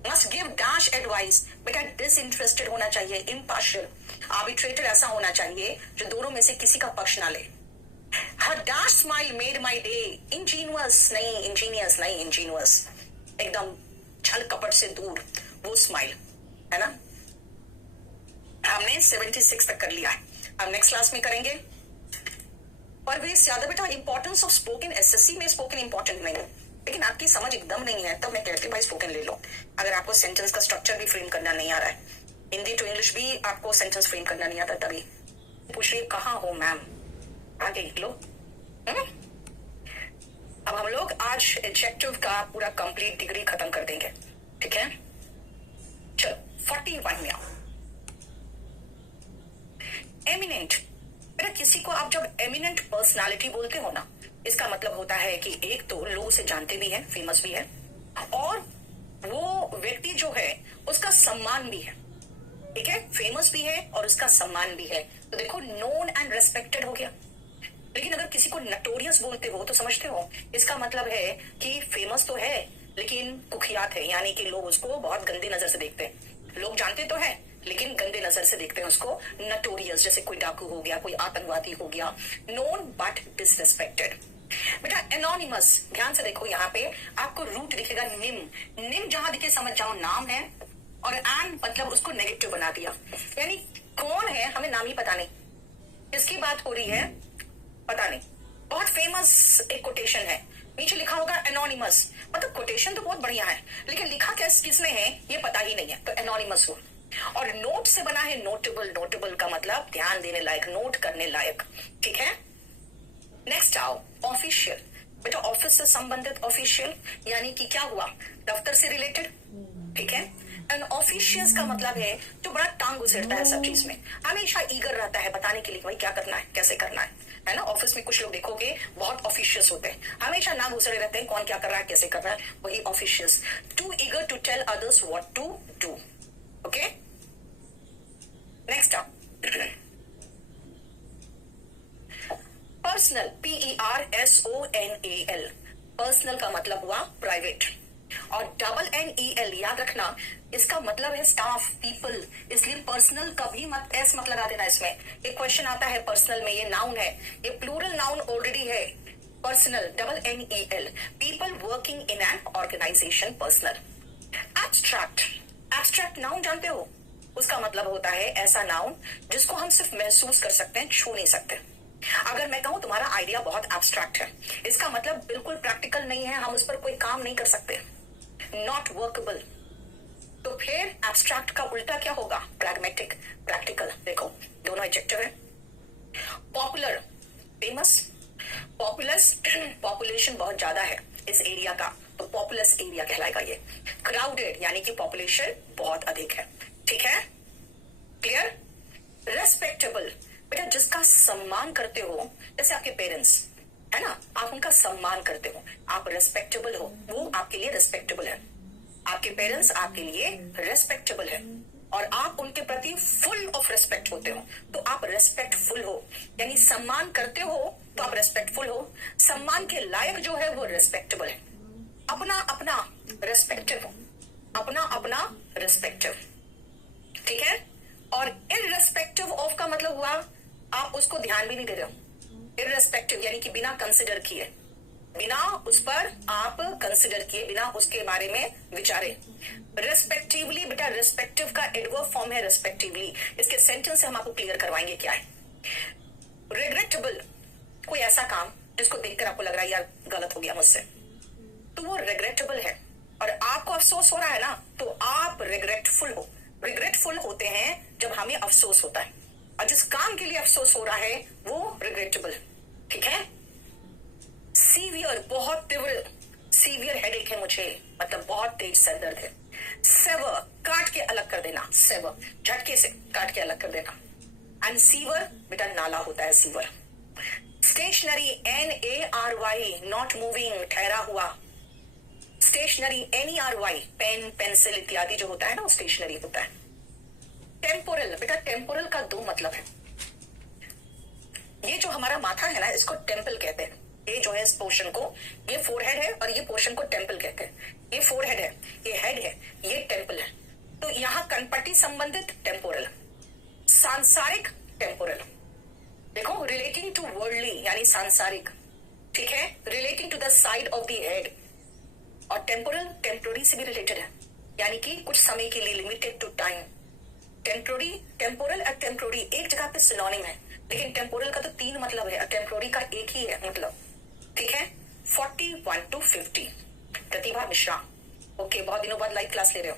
must give dash advice. बेटा डिसइंटरेस्टेड होना चाहिए, इम्पार्शियल। आर्बिट्रेटर ऐसा होना चाहिए जो दोनों में से किसी का पक्ष ना ले। Her dash smile made my day. Ingenious नहीं, इंजीनियस नहीं, इंजीनियस, एकदम छल कपट से दूर वो स्माइल, है ना। हमने 76 तक कर लिया है। अब नेक्स्ट क्लास में करेंगे परवेज यादव। बेटा इंपॉर्टेंस ऑफ स्पोकन, एसएससी में स्पोकन इंपॉर्टेंट नहीं है, लेकिन आपकी समझ एकदम नहीं है, तब मैं कहती हूँ भाई स्पोकन ले लो। अगर आपको सेंटेंस का स्ट्रक्चर भी फ्रेम करना नहीं आ रहा है, हिंदी टू इंग्लिश भी आपको सेंटेंस फ्रेम करना नहीं आता, तभी पूछ रही कहाँ हो मैम, आगे लो। अब हम लोग आज एडजेक्टिव का पूरा कंप्लीट डिग्री खत्म कर देंगे। ठीक है, चलो 41 में आओ। एमिनेंट। बेटा किसी को आप जब एमिनेंट पर्सनालिटी बोलते हो ना, इसका मतलब होता है कि एक तो लोग उसे जानते भी हैं, फेमस भी है, और वो व्यक्ति जो है उसका सम्मान भी है। ठीक है, फेमस भी है और उसका सम्मान भी है। तो देखो नोन एंड रेस्पेक्टेड हो गया। लेकिन अगर किसी को नटोरियस बोलते हो तो समझते हो, इसका मतलब है कि फेमस तो है लेकिन कुख्यात है, यानी कि लोग उसको बहुत गंदी नजर से देखते हैं। लोग जानते तो है लेकिन गंदे नजर से देखते हैं उसको। नटोरियस जैसे कोई डाकू हो गया, कोई आतंकवादी हो गया। Known but disrespected. बेटा एनोनिमस, ध्यान से देखो, यहाँ पे आपको रूट दिखेगा निम। निम जहां दिखे समझ जाओ नाम है, और एन मतलब उसको नेगेटिव बना दिया, यानी कौन है हमें नाम ही पता नहीं, किसकी बात हो रही है पता नहीं। बहुत फेमस एक कोटेशन है, नीचे लिखा होगा एनोनिमस, मतलब कोटेशन तो बहुत बढ़िया है लेकिन लिखा किसने है ये पता ही नहीं है, तो एनोनिमस हो। और नोट से बना है नोटेबल। नोटेबल का मतलब ध्यान देने लायक, नोट करने लायक। ठीक है, नेक्स्ट आओ ऑफिशियल। बेटा ऑफिस से संबंधित ऑफिशियल, यानी कि क्या हुआ, दफ्तर से रिलेटेड। ठीक है, एंड ऑफिशियस का मतलब है जो बड़ा टांग घुसेड़ता है सब चीज में, हमेशा ईगर रहता है बताने के लिए भाई क्या करना है कैसे करना है ना। ऑफिस में कुछ लोग देखोगे बहुत ऑफिशियस होते हैं, हमेशा नाम घुसेड़े रहते हैं कौन क्या कर रहा है कैसे कर रहा है, वही officious. Too eager to tell others what to do. Okay, next up personal, PERSONAL। Personal का मतलब हुआ प्राइवेट, और NNEL याद रखना इसका मतलब है स्टाफ, पीपल, इसलिए पर्सनल कभी मत एस मत लगा देना इसमें। एक क्वेश्चन आता है पर्सनल में, ये नाउन है, ये प्लूरल नाउन ऑलरेडी है। Personnel NNEL, people working in an organisation, personnel. Abstract, abstract noun जानते हो, उसका मतलब होता है ऐसा नाउन जिसको हम सिर्फ महसूस कर सकते हैं, छू नहीं सकते। अगर मैं कहूं तुम्हारा आइडिया बहुत एब्स्ट्रैक्ट है, इसका मतलब बिल्कुल प्रैक्टिकल नहीं है, हम उस पर कोई काम नहीं कर सकते, नॉट वर्केबल। तो फिर एब्स्ट्रैक्ट का उल्टा क्या होगा, प्रैग्मेटिक, प्रैक्टिकल। देखो दोनों एडजेक्टिव है। पॉपुलर, फेमस, पॉपुलस, पॉपुलेशन बहुत ज्यादा है इस एरिया का, तो पॉपुलस एरिया कहलाएगा ये। क्राउडेड यानी कि पॉपुलेशन बहुत अधिक है, ठीक है, क्लियर। रेस्पेक्टेबल, बेटा जिसका सम्मान करते हो, जैसे आपके पेरेंट्स है ना, आप उनका सम्मान करते हो, आप रेस्पेक्टेबल हो, वो आपके लिए रेस्पेक्टेबल है। आपके पेरेंट्स आपके लिए रेस्पेक्टेबल है और आप उनके प्रति फुल ऑफ रेस्पेक्ट होते हो, तो आप रेस्पेक्टफुल हो, यानी सम्मान करते हो तो आप रेस्पेक्टफुल हो, सम्मान के लायक जो है वो रेस्पेक्टेबल है, अपना अपना रेस्पेक्टिव हो, अपना अपना रेस्पेक्टिव, ठीक है। और इररेस्पेक्टिव ऑफ का मतलब हुआ आप उसको ध्यान भी नहीं दे रहे हो, इररेस्पेक्टिव यानी कि बिना कंसिडर किए, बिना उस पर आप कंसिडर किए, बिना उसके बारे में विचारे। रेस्पेक्टिवली, बेटा रेस्पेक्टिव का एडवर्ब फॉर्म है रेस्पेक्टिवली, इसके सेंटेंस से हम आपको क्लियर करवाएंगे क्या है। रिग्रेटेबल, कोई ऐसा काम जिसको देखकर आपको लग रहा है यार गलत हो गया मुझसे, तो वो रिग्रेटेबल है, और आपको अफसोस हो रहा है ना, तो आप रिग्रेटफुल हो। रिग्रेटफुल होते हैं जब हमें अफसोस होता है, और जिस काम के लिए अफसोस हो रहा है वो रिग्रेटेबल, ठीक है। सीवियर, बहुत तीव्र, सीवियर हेडेक है मुझे, मतलब बहुत तेज सर दर्द है। सेवर, काट के अलग कर देना, सेवर झटके से काट के अलग कर देना। एंड सीवर, बेटा नाला होता है sewer. Stationary, NARY, not moving, ठहरा हुआ। स्टेशनरी, NERY, पेन, पेंसिल इत्यादि जो होता है ना वो स्टेशनरी होता है। टेम्पोरल, बेटा टेम्पोरल का दो मतलब है, ये जो हमारा माथा है ना इसको टेम्पल कहते हैं, ये जो है इस पोर्शन को, ये फोरहेड है और ये पोर्शन को टेम्पल कहते हैं। ये फोरहेड है, ये हेड है, ये टेम्पल है, तो यहाँ कनपट्टी संबंधित टेम्पोरल। सांसारिक टेम्पोरल, देखो रिलेटिंग टू वर्ल्डली यानी सांसारिक, ठीक है, relating to the side of the head. और टेम्पोरल टेम्पोररी से भी रिलेटेड है, यानी कि कुछ समय के लिए, limited to time. Temporary, temporal और टेम्पोररी एक जगह पे सिनोनिम है, लेकिन टेम्पोरल का तो तीन मतलब है, टेम्पोररी का एक ही है मतलब, ठीक है। 41 to 50, प्रतिभा मिश्रा, ओके, बहुत दिनों बाद लाइव क्लास ले रहे हो।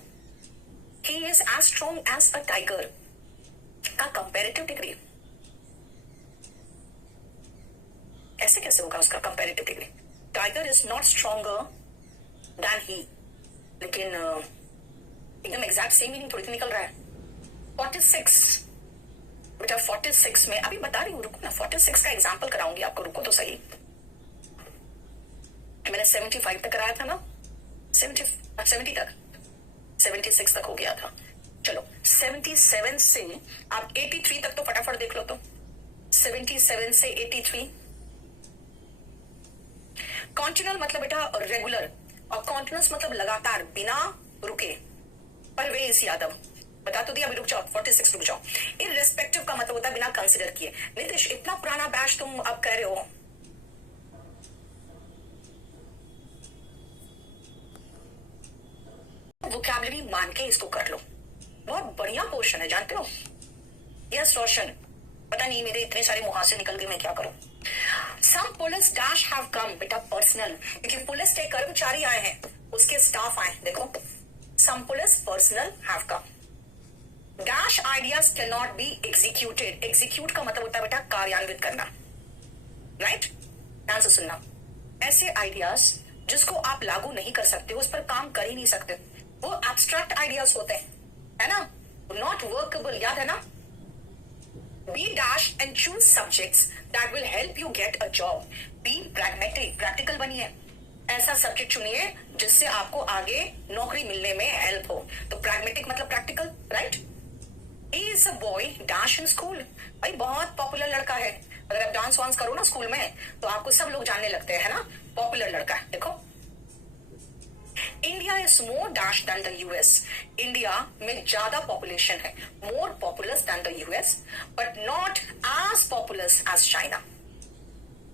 He is as strong as a tiger का कंपेरेटिव डिग्री, ऐसे कैसे होगा उसका comparative degree, tiger is not stronger than he, लेकिन एकदम एग्जैक्ट सेम मीनिंग थोड़ी निकल रहा है। 46, बेटा 46 में अभी बता रही हूँ, रुको ना, 46 का एग्जाम्पल कराऊंगी आपको, रुको तो सही। मैंने 75 तक कराया था ना, 70 तक, 76 तक हो गया था। चलो 77 से आप 83 तक तो फटाफट देख लो, तो 77 से 83। कॉन्टिन्यूअल मतलब बेटा रेगुलर, और कॉन्टिन्यूअस मतलब लगातार, बिना रुके। परवेज यादव, बता तो दिया, अभी रुक जाओ, 46 रुक जाओ। इररेस्पेक्टिव का मतलब होता है बिना कंसिडर किए। नितिश इतना पुराना बैच तुम अब कह रहे हो, वोकैबुलरी मान के इसको कर लो, बहुत बढ़िया पोर्शन है जानते हो। यस रोशन, पता नहीं मेरे इतने सारे मुहासे निकल गए, मैं क्या करूं। सम पुलिस डैश हैव कम, बेटा पर्सनल, क्योंकि पुलिस के कर्मचारी आए हैं, उसके स्टाफ आए, देखो some police personnel have come. Dash ideas can not be executed, execute का मतलब होता है बेटा कार्यान्वित करना, राइट, ध्यान से सुनना। ऐसे आइडियाज जिसको आप लागू नहीं कर सकते, उस पर काम कर ही नहीं सकते, वो एब्स्ट्रैक्ट आइडियाज होते हैं, है ना, नॉट वर्केबल, याद है ना। Be dash and choose subjects that will help you get a job. Be pragmatic, practical बनिए, ऐसा सब्जेक्ट चुनिए जिससे आपको आगे नौकरी मिलने में हेल्प हो। तो प्रैग्मेटिक मतलब practical, right. He is a boy dash in school, भाई बहुत पॉपुलर लड़का है। अगर आप डांस वांस करो ना स्कूल में तो आपको सब लोग जानने लगते हैं, है ना, पॉपुलर लड़का है। देखो, India is more dash than the US. India में ज्यादा पॉपुलेशन है, more populous than the US, but not as populous as China.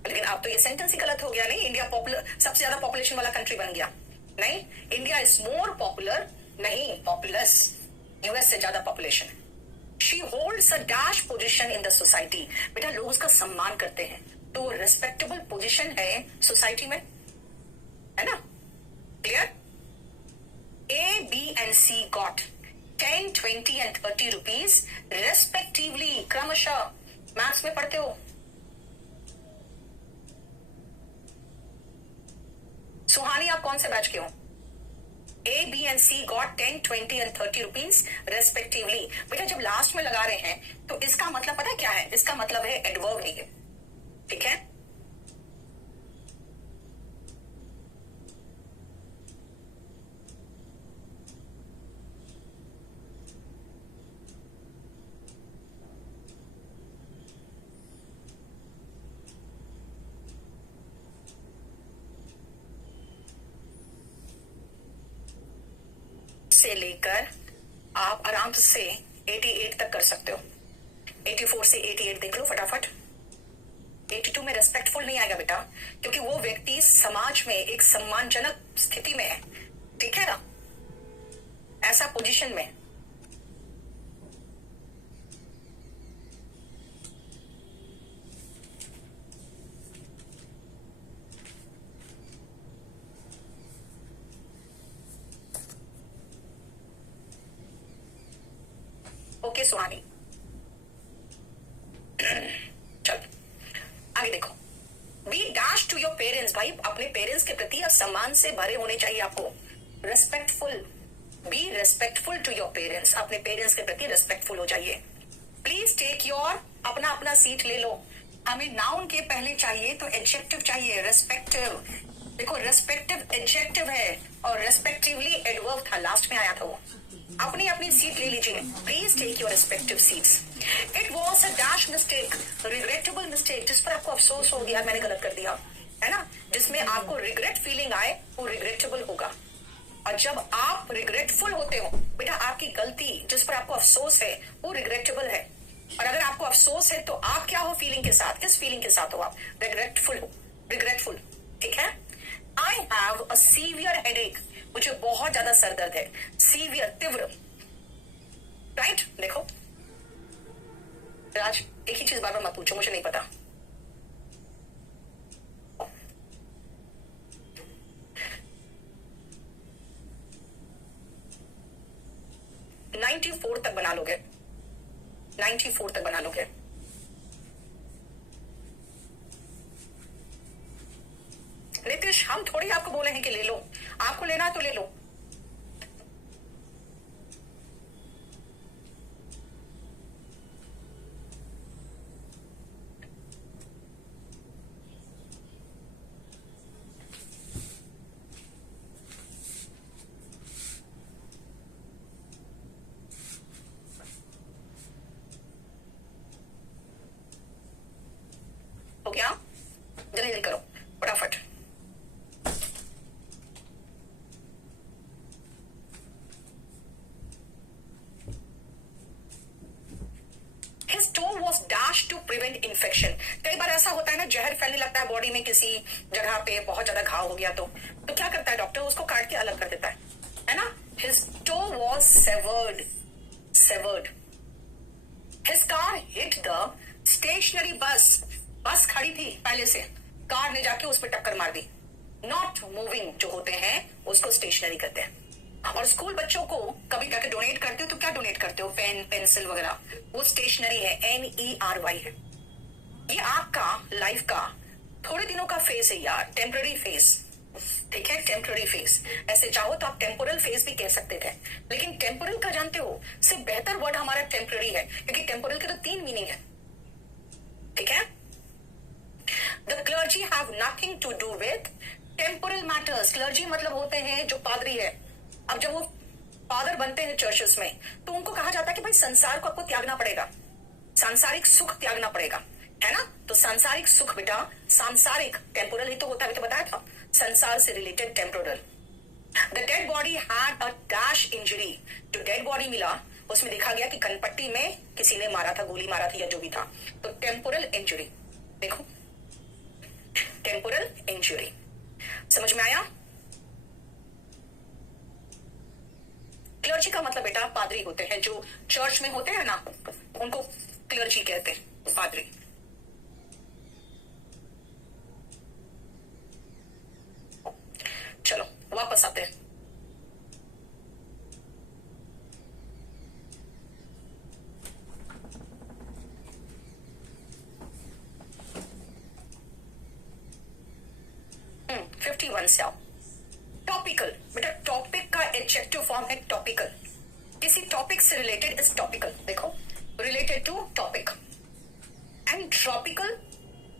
लेकिन अब तो ये सेंटेंस ही गलत हो गया, नहीं, इंडिया पॉपुलर, सबसे ज्यादा पॉपुलेशन वाला कंट्री बन गया। नहीं, इंडिया इज मोर पॉपुलर, नहीं पॉपुलस, यूएस से ज्यादा पॉपुलेशन है। She holds a dash position in the society. बेटा लोग उसका सम्मान करते हैं, तो रिस्पेक्टेबल पोजिशन है सोसाइटी में, है ना, clear. A, B and C got 10, 20 and 30 rupees respectively, क्रमशः। मैथ्स में पढ़ते हो। सुहानी आप कौन से बैच के हो? A, B and C got 10, 20 and 30 rupees respectively. बेटा जब लास्ट में लगा रहे हैं तो इसका मतलब पता है क्या है? इसका मतलब है एडवर्ब नहीं है, ठीक है। से लेकर आप आराम से 88 तक कर सकते हो। 84 से 88 देख लो फटाफट। 82 में रेस्पेक्टफुल नहीं आएगा बेटा, क्योंकि वो व्यक्ति समाज में एक सम्मानजनक स्थिति में है, ठीक है ना, ऐसा पोजीशन में। ओके सुहानी, चल आगे देखो। Be dash to your parents. भाई अपने पेरेंट्स के प्रति सम्मान से भरे होने चाहिए आपको, respectful. Be respectful to your parents, अपने पेरेंट्स के प्रति रेस्पेक्टफुल हो जाइए। प्लीज टेक योर, अपना अपना सीट ले लो। हमें नाउन के पहले चाहिए तो एडजेक्टिव चाहिए, रेस्पेक्टिव। देखो रेस्पेक्टिव एडजेक्टिव है और रेस्पेक्टिवली एडवर्ब था, लास्ट में आया था वो। अपनी अपनी सीट ले लीजिए। Please take your respective seats. It was a dash mistake, regrettable mistake, जिस पर आपको अफसोस हो गया मैंने गलत कर दिया, है ना, जिसमें आपको रिग्रेट फीलिंग आए वो रिग्रेटेबल होगा। और जब आप रिग्रेटफुल होते हो बेटा, आपकी गलती जिस पर आपको अफसोस है वो रिग्रेटेबल है। और अगर आपको अफसोस है तो आप क्या हो फीलिंग के साथ, किस फीलिंग के साथ हो आप? रिग्रेटफुल हो, रिग्रेटफुल, ठीक है। I have a severe headache, मुझे बहुत ज्यादा सरदर्द है, सीवियर, तीव्र, राइट। देखो राज, एक ही चीज बार बार मत पूछो, मुझे नहीं पता। $94 तक बना लोगे, 94 तक बना लोगे। नितिश, हम थोड़ी आपको बोले हैं कि ले लो, आपको लेना है तो ले लो। हो गया, जल्दी जल्दी करो फटाफट। His toe was dashed to prevent infection। कई बार ऐसा होता है ना, जहर फैलने लगता है बॉडी में, किसी जगह पे बहुत ज्यादा घाव हो गया तो क्या करता है डॉक्टर? उसको काट के अलग कर देता है ना। His toe was severed, severed। His car hit the stationary bus। बस खड़ी थी पहले से, कार ने जाके उस पर टक्कर मार दी। नॉट मूविंग जो होते हैं उसको स्टेशनरी कहते हैं। और स्कूल बच्चों को कभी जाके डोनेट करते हो तो क्या डोनेट करते हो? पेन, पेंसिल वगैरह, वो स्टेशनरी है, NERY है। ये आपका लाइफ का थोड़े दिनों का फेज है यार, टेम्पररी फेज, ठीक है, टेम्पररी फेज। ऐसे चाहो तो आप टेम्पोरल फेज भी कह सकते थे, लेकिन टेम्पोरल का जानते हो, सिर्फ बेहतर वर्ड हमारा टेम्पररी है, क्योंकि टेम्पोरल के तो 3 मीनिंग है। ठीक है, the clergy have nothing to do with temporal matters. Clergy मतलब होते हैं जो पादरी है। अब जब वो फादर बनते हैं चर्चेस में, तो उनको कहा जाता है कि भाई संसार को आपको त्यागना पड़ेगा, सांसारिक सुख त्यागना पड़ेगा, है ना। तो सांसारिक सुख बेटा, सांसारिक टेम्पोरल ही तो होता है, तो बताया था, संसार से related temporal. The dead body had a dash injury. जो डेड बॉडी मिला उसमें देखा गया कि कनपट्टी में किसी ने मारा था, गोली मारा था या जो भी था, तो टेम्पोरल इंजरी। देखो, टेम्पोरल इंजरी, समझ में आया। क्लर्जी का मतलब बेटा पादरी होते हैं, जो चर्च में होते हैं ना, उनको क्लर्जी कहते हैं, पादरी। चलो वापस आते हैं। हम्म, 51 से आओ। टॉपिकल बेटा, टॉपिक का एडजेक्टिव फॉर्म है टॉपिकल। किसी टॉपिक से रिलेटेड इज टॉपिकल। देखो, related to topic. And tropical,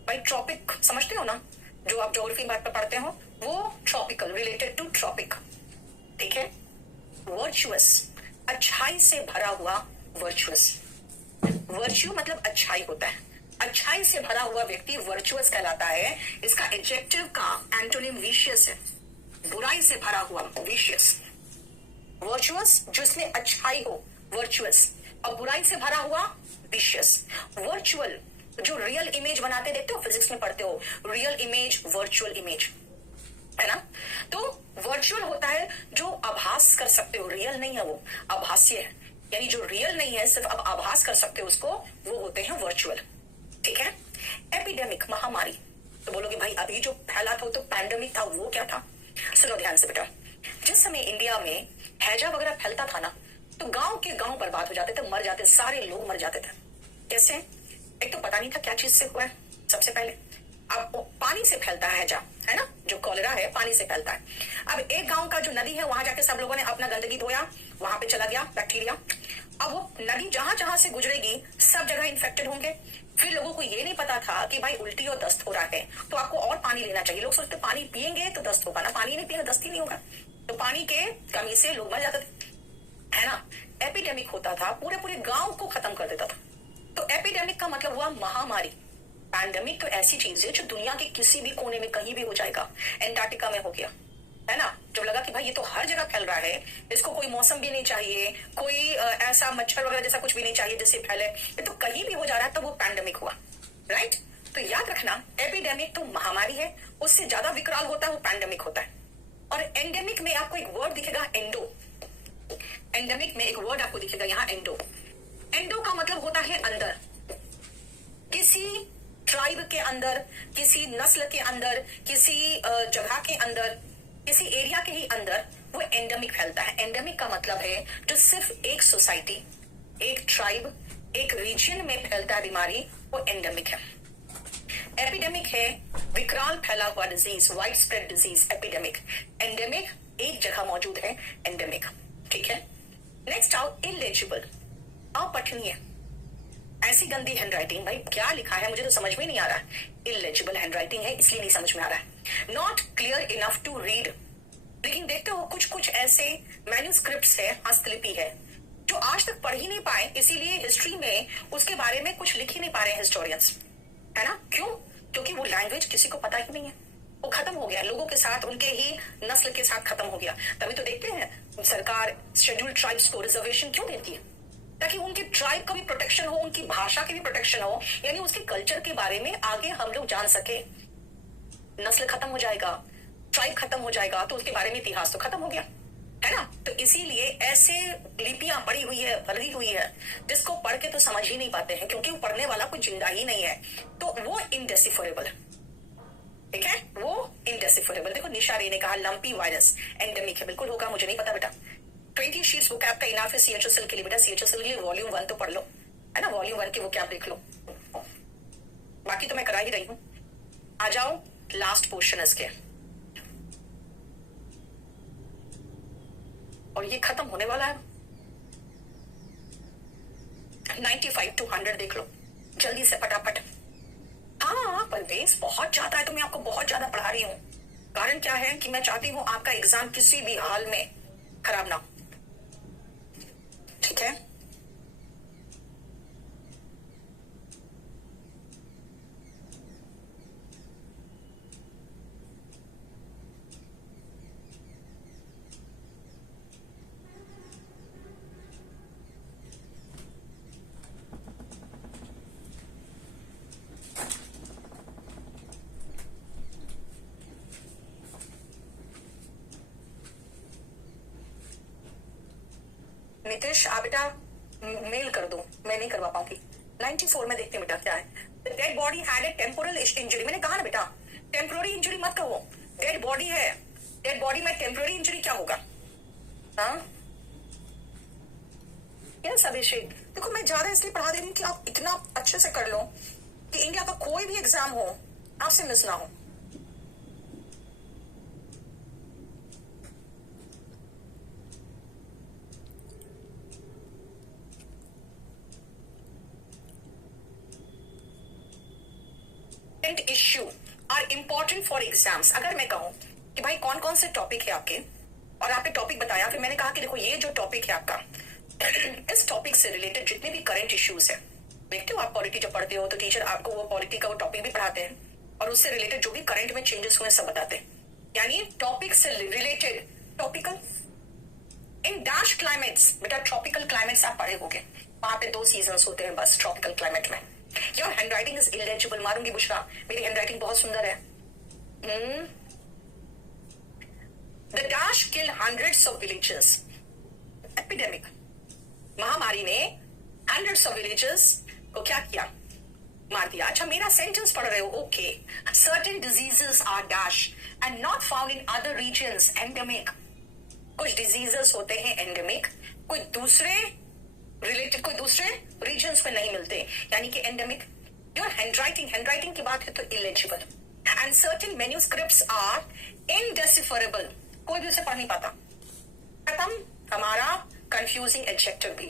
भाई ट्रॉपिक समझते हो ना, जो आप ज्योग्राफी में पढ़ते हो, वो ट्रॉपिकल, रिलेटेड टू ट्रॉपिक। ठीक है, वर्चुअस, अच्छाई से भरा हुआ, वर्चुअस। वर्च्यू मतलब अच्छाई होता है, अच्छाई से भरा हुआ व्यक्ति वर्चुअस कहलाता है। इसका एडजेक्टिव का एंटोनिम विशियस है, बुराई से भरा हुआ, विशियस। वर्चुअस जिसमें अच्छाई हो, वर्चुअस, और बुराई से भरा हुआ, विशियस। वर्चुअल, जो रियल इमेज बनाते देखते हो, फिजिक्स में पढ़ते हो, रियल इमेज, वर्चुअल इमेज, है ना। तो वर्चुअल होता है जो आभास कर सकते हो, रियल नहीं है, वो आभासी है, यानी जो रियल नहीं है, सिर्फ आप आभास कर सकते हो उसको, वो होते हैं वर्चुअल। ठीक है, एपिडेमिक, महामारी। तो बोलोगे भाई अभी जो फैला था वो तो पैंडेमिक था, वो क्या था। सुनो ध्यान से बेटा, जिस समय इंडिया में हैजा वगैरह फैलता था ना, तो गांव के गांव बर्बाद हो जाते थे, मर जाते, सारे लोग मर जाते थे। कैसे? एक तो पता नहीं था क्या चीज से हुआ है। सबसे पहले अब पानी से फैलता है हैजा, है ना, जो कॉलेरा है पानी से फैलता है। अब एक गांव का जो नदी है, वहां जाके सब लोगों ने अपना गंदगी धोया, वहां पे चला गया बैक्टीरिया। अब वो नदी जहां जहां से गुजरेगी सब जगह इन्फेक्टेड होंगे। फिर लोगों को ये नहीं पता था कि भाई उल्टी और दस्त हो रहा है, तो आपको और पानी लेना चाहिए। लोग सोचते पानी पिएंगे तो दस्त होगा ना, पानी नहीं पिएंगे दस्त ही नहीं होगा। तो पानी के कमी से लोग मर जाते थे, है ना। एपिडेमिक होता था, पूरे पूरे गांव को खत्म कर देता था। तो एपिडेमिक का मतलब हुआ महामारी। पैंडेमिक तो ऐसी चीज है जो दुनिया के किसी भी कोने में कहीं भी हो जाएगा। एंटार्क्टिका में हो गया, है ना, जब लगा कि भाई ये तो हर जगह फैल रहा है, इसको कोई मौसम भी नहीं चाहिए, कोई ऐसा मच्छर वगैरह जैसा कुछ भी नहीं चाहिए जिससे फैले, ये तो कहीं भी हो जा रहा है, तो वो पैंडेमिक हुआ। राइट, तो याद रखना, एपिडेमिक तो महामारी है, उससे ज्यादा विकराल होता है वो पैंडेमिक होता है। और एंडेमिक में आपको एक वर्ड दिखेगा, एंडो। एंडेमिक में एक वर्ड आपको दिखेगा यहाँ, एंडो। एंडो का मतलब होता है अंदर, किसी ट्राइब के अंदर, किसी नस्ल के अंदर, किसी जगह के अंदर, किसी एरिया के ही अंदर वो एंडेमिक फैलता है। एंडेमिक का मतलब है जो सिर्फ एक सोसाइटी, एक ट्राइब, एक रीजन में फैलता है बीमारी, वो एंडेमिक है। एपिडेमिक है विकराल फैला हुआ disease, wide spread disease, epidemic. Endemic एक जगह मौजूद है, एंडेमिक। ठीक है, नेक्स्ट आओ, इलेजिबल, अपठनीय। ऐसी गंदी हैंडराइटिंग, भाई क्या लिखा है मुझे तो समझ में नहीं आ रहा है। इलेजिबल हैंडराइटिंग है, इसलिए नहीं समझ में आ रहा है। Not clear enough to read. लेकिन देखते हो कुछ कुछ ऐसे मैन्यूस्क्रिप्ट्स है, हस्तलिपि है, जो आज तक पढ़ ही नहीं पाए, इसीलिए हिस्ट्री में उसके बारे में कुछ लिख ही नहीं पा रहे हैं हिस्टोरियंस, है ना। क्यों? क्योंकि वो लैंग्वेज किसी को पता ही नहीं है, वो खत्म हो गया लोगों के साथ, उनके ही नस्ल के साथ खत्म हो गया। तभी तो देखते हैं सरकार शेड्यूल्ड ट्राइब्स को रिजर्वेशन क्यों देती है, ताकि उनकी ट्राइब का भी प्रोटेक्शन हो, उनकी भाषा की भी प्रोटेक्शन हो, यानी उसके कल्चर के बारे में आगे हम लोग जान सके। नस्ल खत्म हो जाएगा, ट्राइब खत्म हो जाएगा, तो उसके बारे में इतिहास तो खत्म हो गया, है ना। तो इसीलिए ऐसे लिपियां पड़ी हुई है, भरी हुई है, जिसको पढ़ के तो समझ ही नहीं पाते हैं, क्योंकि वो पढ़ने वाला कोई जिंदा ही नहीं है, तो वो इनडेसिफरेबल। ठीक है, वो इनडेसिफरेबल। देखो निशा रे ने कहा लंपी वायरस एंडेमिक है, बिल्कुल होगा, मुझे नहीं पता बेटा। 20 शीट्स वो कैप का इनाफ है CHSL के लिए बेटा। CHSL के लिए वॉल्यूम 1 तो पढ़ लो, है ना, वॉल्यूम 1 की वो कैप देख लो, बाकी तो मैं करा ही रही हूं। आ जाओ लास्ट पोर्शन इसके, और ये खत्म होने वाला है। 95 to 100 देख लो जल्दी से फटाफट। हाँ परवेज बहुत ज्यादा है तो मैं आपको बहुत ज्यादा पढ़ा रही हूँ। कारण क्या है कि मैं चाहती हूँ आपका एग्जाम किसी भी हाल में खराब ना हो, ठीक है। नितिश आप बेटा मेल कर दो, मैं नहीं करवा पाऊंगी। 94 में देखते बेटा क्या है। Dead body had a temporal injury. मैंने कहा ना बेटा टेम्पोररी इंजरी मत कहो, डेड बॉडी है, डेड बॉडी में टेम्पोररी इंजरी क्या होगा। हाँ यस अभिषेक, देखो मैं ज्यादा इसलिए पढ़ा दे रही हूँ कि आप इतना अच्छे से कर लो कि इंडिया का कोई भी एग्जाम हो आपसे मिस ना हो। Issues are important for exams. अगर मैं कहूं कि भाई कौन कौन से टॉपिक है आपके, और आपने टॉपिक बताया, फिर मैंने कहा कि देखो ये जो टॉपिक है आपका इस टॉपिक से रिलेटेड जितने भी करंट इश्यूज है, देखते हो आप पॉलिटी जब पढ़ते हो तो टीचर आपको वो पॉलिटी का वो टॉपिक भी पढ़ाते हैं और उससे रिलेटेड जो भी करंट में चेंजेस हुए सब बताते हैं। यानी टॉपिक से related topical in dash climates. बेटा ट्रॉपिकल क्लाइमेट्स आप पढ़े होंगे, वहां पे 2 सीजन होते हैं बस ट्रॉपिकल क्लाइमेट में। Your handwriting is illegible. मारूंगी बुशरा, मेरी हैंडराइटिंग बहुत सुंदर है। The dash kill hundreds of villages. Epidemic महामारी ने हंड्रेड्स ऑफ विलेजेस को क्या किया, मार दिया। अच्छा मेरा सेंटेंस पढ़ रहे हो, okay. Certain diseases are dash and not found in other regions endemic. कुछ डिजीजेस होते हैं एंडेमिक, कोई दूसरे रिलेटेड कोई दूसरे रीजन्स में नहीं मिलते, यानी कि एंडेमिक। योर हैंडराइटिंग की बात है तो illegible. And certain manuscripts are indecipherable. कोई भी उसे पढ़ नहीं पाता। खत्म हमारा कंफ्यूजिंग एडजेक्टिव भी,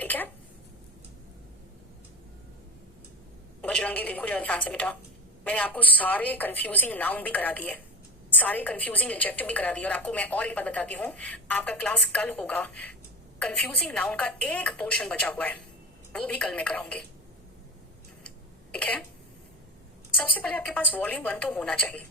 ठीक है। बजरंगी देखो जरा ध्यान से बेटा, मैंने आपको सारे कंफ्यूजिंग नाउन भी करा दिए, सारे कंफ्यूजिंग एडजेक्टिव भी करा दिए, और आपको मैं और एक बात बताती हूँ, आपका क्लास कल होगा, कंफ्यूजिंग नाउन का एक पोर्शन बचा हुआ है, वो भी कल मैं कराऊंगी, ठीक है। सबसे पहले आपके पास वॉल्यूम 1 तो होना चाहिए।